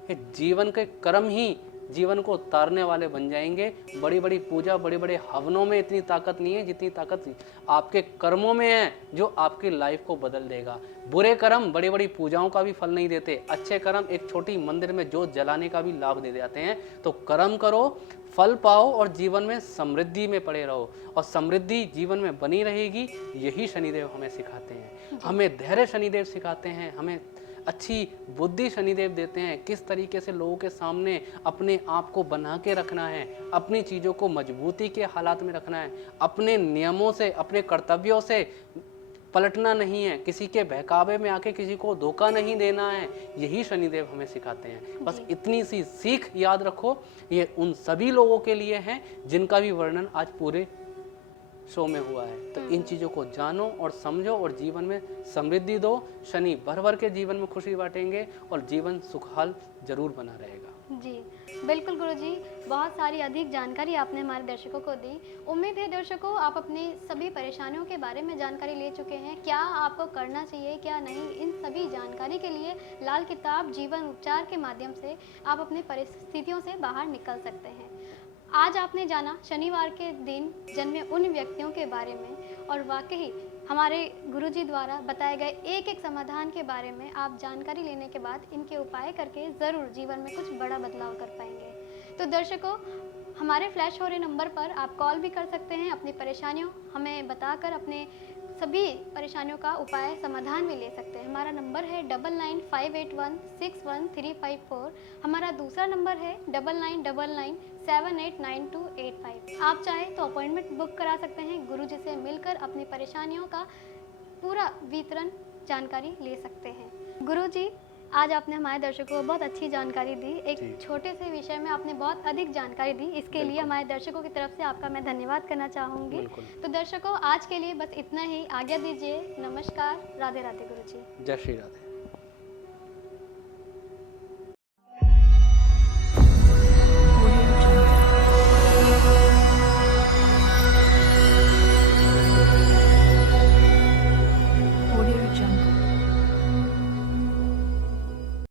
कि जीवन के कर्म ही जीवन को तारने वाले बन जाएंगे। बड़ी बड़ी पूजा, बड़े बड़े हवनों में इतनी ताकत नहीं है जितनी ताकत आपके कर्मों में है, जो आपकी लाइफ को बदल देगा। बुरे कर्म बड़ी बड़ी पूजाओं का भी फल नहीं देते, अच्छे कर्म एक छोटी मंदिर में जोत जलाने का भी लाभ दे जाते हैं। तो कर्म करो, फल पाओ और जीवन में समृद्धि में पड़े रहो, और समृद्धि जीवन में बनी रहेगी। यही शनिदेव हमें सिखाते हैं। हमें धैर्य शनिदेव सिखाते हैं, हमें अच्छी बुद्धि शनिदेव देते हैं, किस तरीके से लोगों के सामने अपने आप को बना के रखना है, अपनी चीज़ों को मजबूती के हालात में रखना है, अपने नियमों से, अपने कर्तव्यों से पलटना नहीं है, किसी के बहकावे में आके किसी को धोखा नहीं देना है। यही शनिदेव हमें सिखाते हैं। बस इतनी सी सीख याद रखो। ये उन सभी लोगों के लिए है जिनका भी वर्णन आज पूरे शो में हुआ है। तो इन चीज़ों को जानो और समझो और जीवन में समृद्धि दो। शनि भर भर के जीवन में खुशी बांटेंगे और जीवन सुखहाल जरूर बना रहेगा। जी, बिल्कुल गुरुजी, बहुत सारी अधिक जानकारी आपने हमारे दर्शकों को दी। उम्मीद है दर्शकों आप अपनी सभी परेशानियों के बारे में जानकारी ले चुके हैं, क्या आपको करना चाहिए, क्या नहीं, इन सभी जानकारी के लिए लाल किताब जीवन उपचार के माध्यम से आप अपनी परिस्थितियों से बाहर निकल सकते हैं। आज आपने जाना शनिवार के दिन जन्मे उन व्यक्तियों के बारे में और वाक़ई हमारे गुरुजी द्वारा बताए गए एक-एक समाधान के बारे में आप जानकारी लेने के बाद इनके उपाय करके ज़रूर जीवन में कुछ बड़ा बदलाव कर पाएँगे। तो दर्शकों, हमारे फ्लैश हो रहे नंबर पर आप कॉल भी कर सकते हैं, अपनी परेशानियों हमें बताकर अपने सभी परेशानियों का उपाय समाधान भी ले सकते हैं। हमारा नंबर है 9958161354। हमारा दूसरा नंबर है 9999789285। आप चाहें तो अपॉइंटमेंट बुक करा सकते हैं, गुरुजी से मिलकर अपनी परेशानियों का पूरा वितरण जानकारी ले सकते हैं। गुरुजी, आज आपने हमारे दर्शकों को बहुत अच्छी जानकारी दी। एक जी। छोटे से विषय में आपने बहुत अधिक जानकारी दी। इसके लिए बिल्कुल। हमारे दर्शकों की तरफ से आपका मैं धन्यवाद करना चाहूँगी। बिल्कुल। तो दर्शकों, आज के लिए बस इतना ही। आज्ञा दीजिए। नमस्कार। राधे राधे गुरुजी। जय श्री राधे।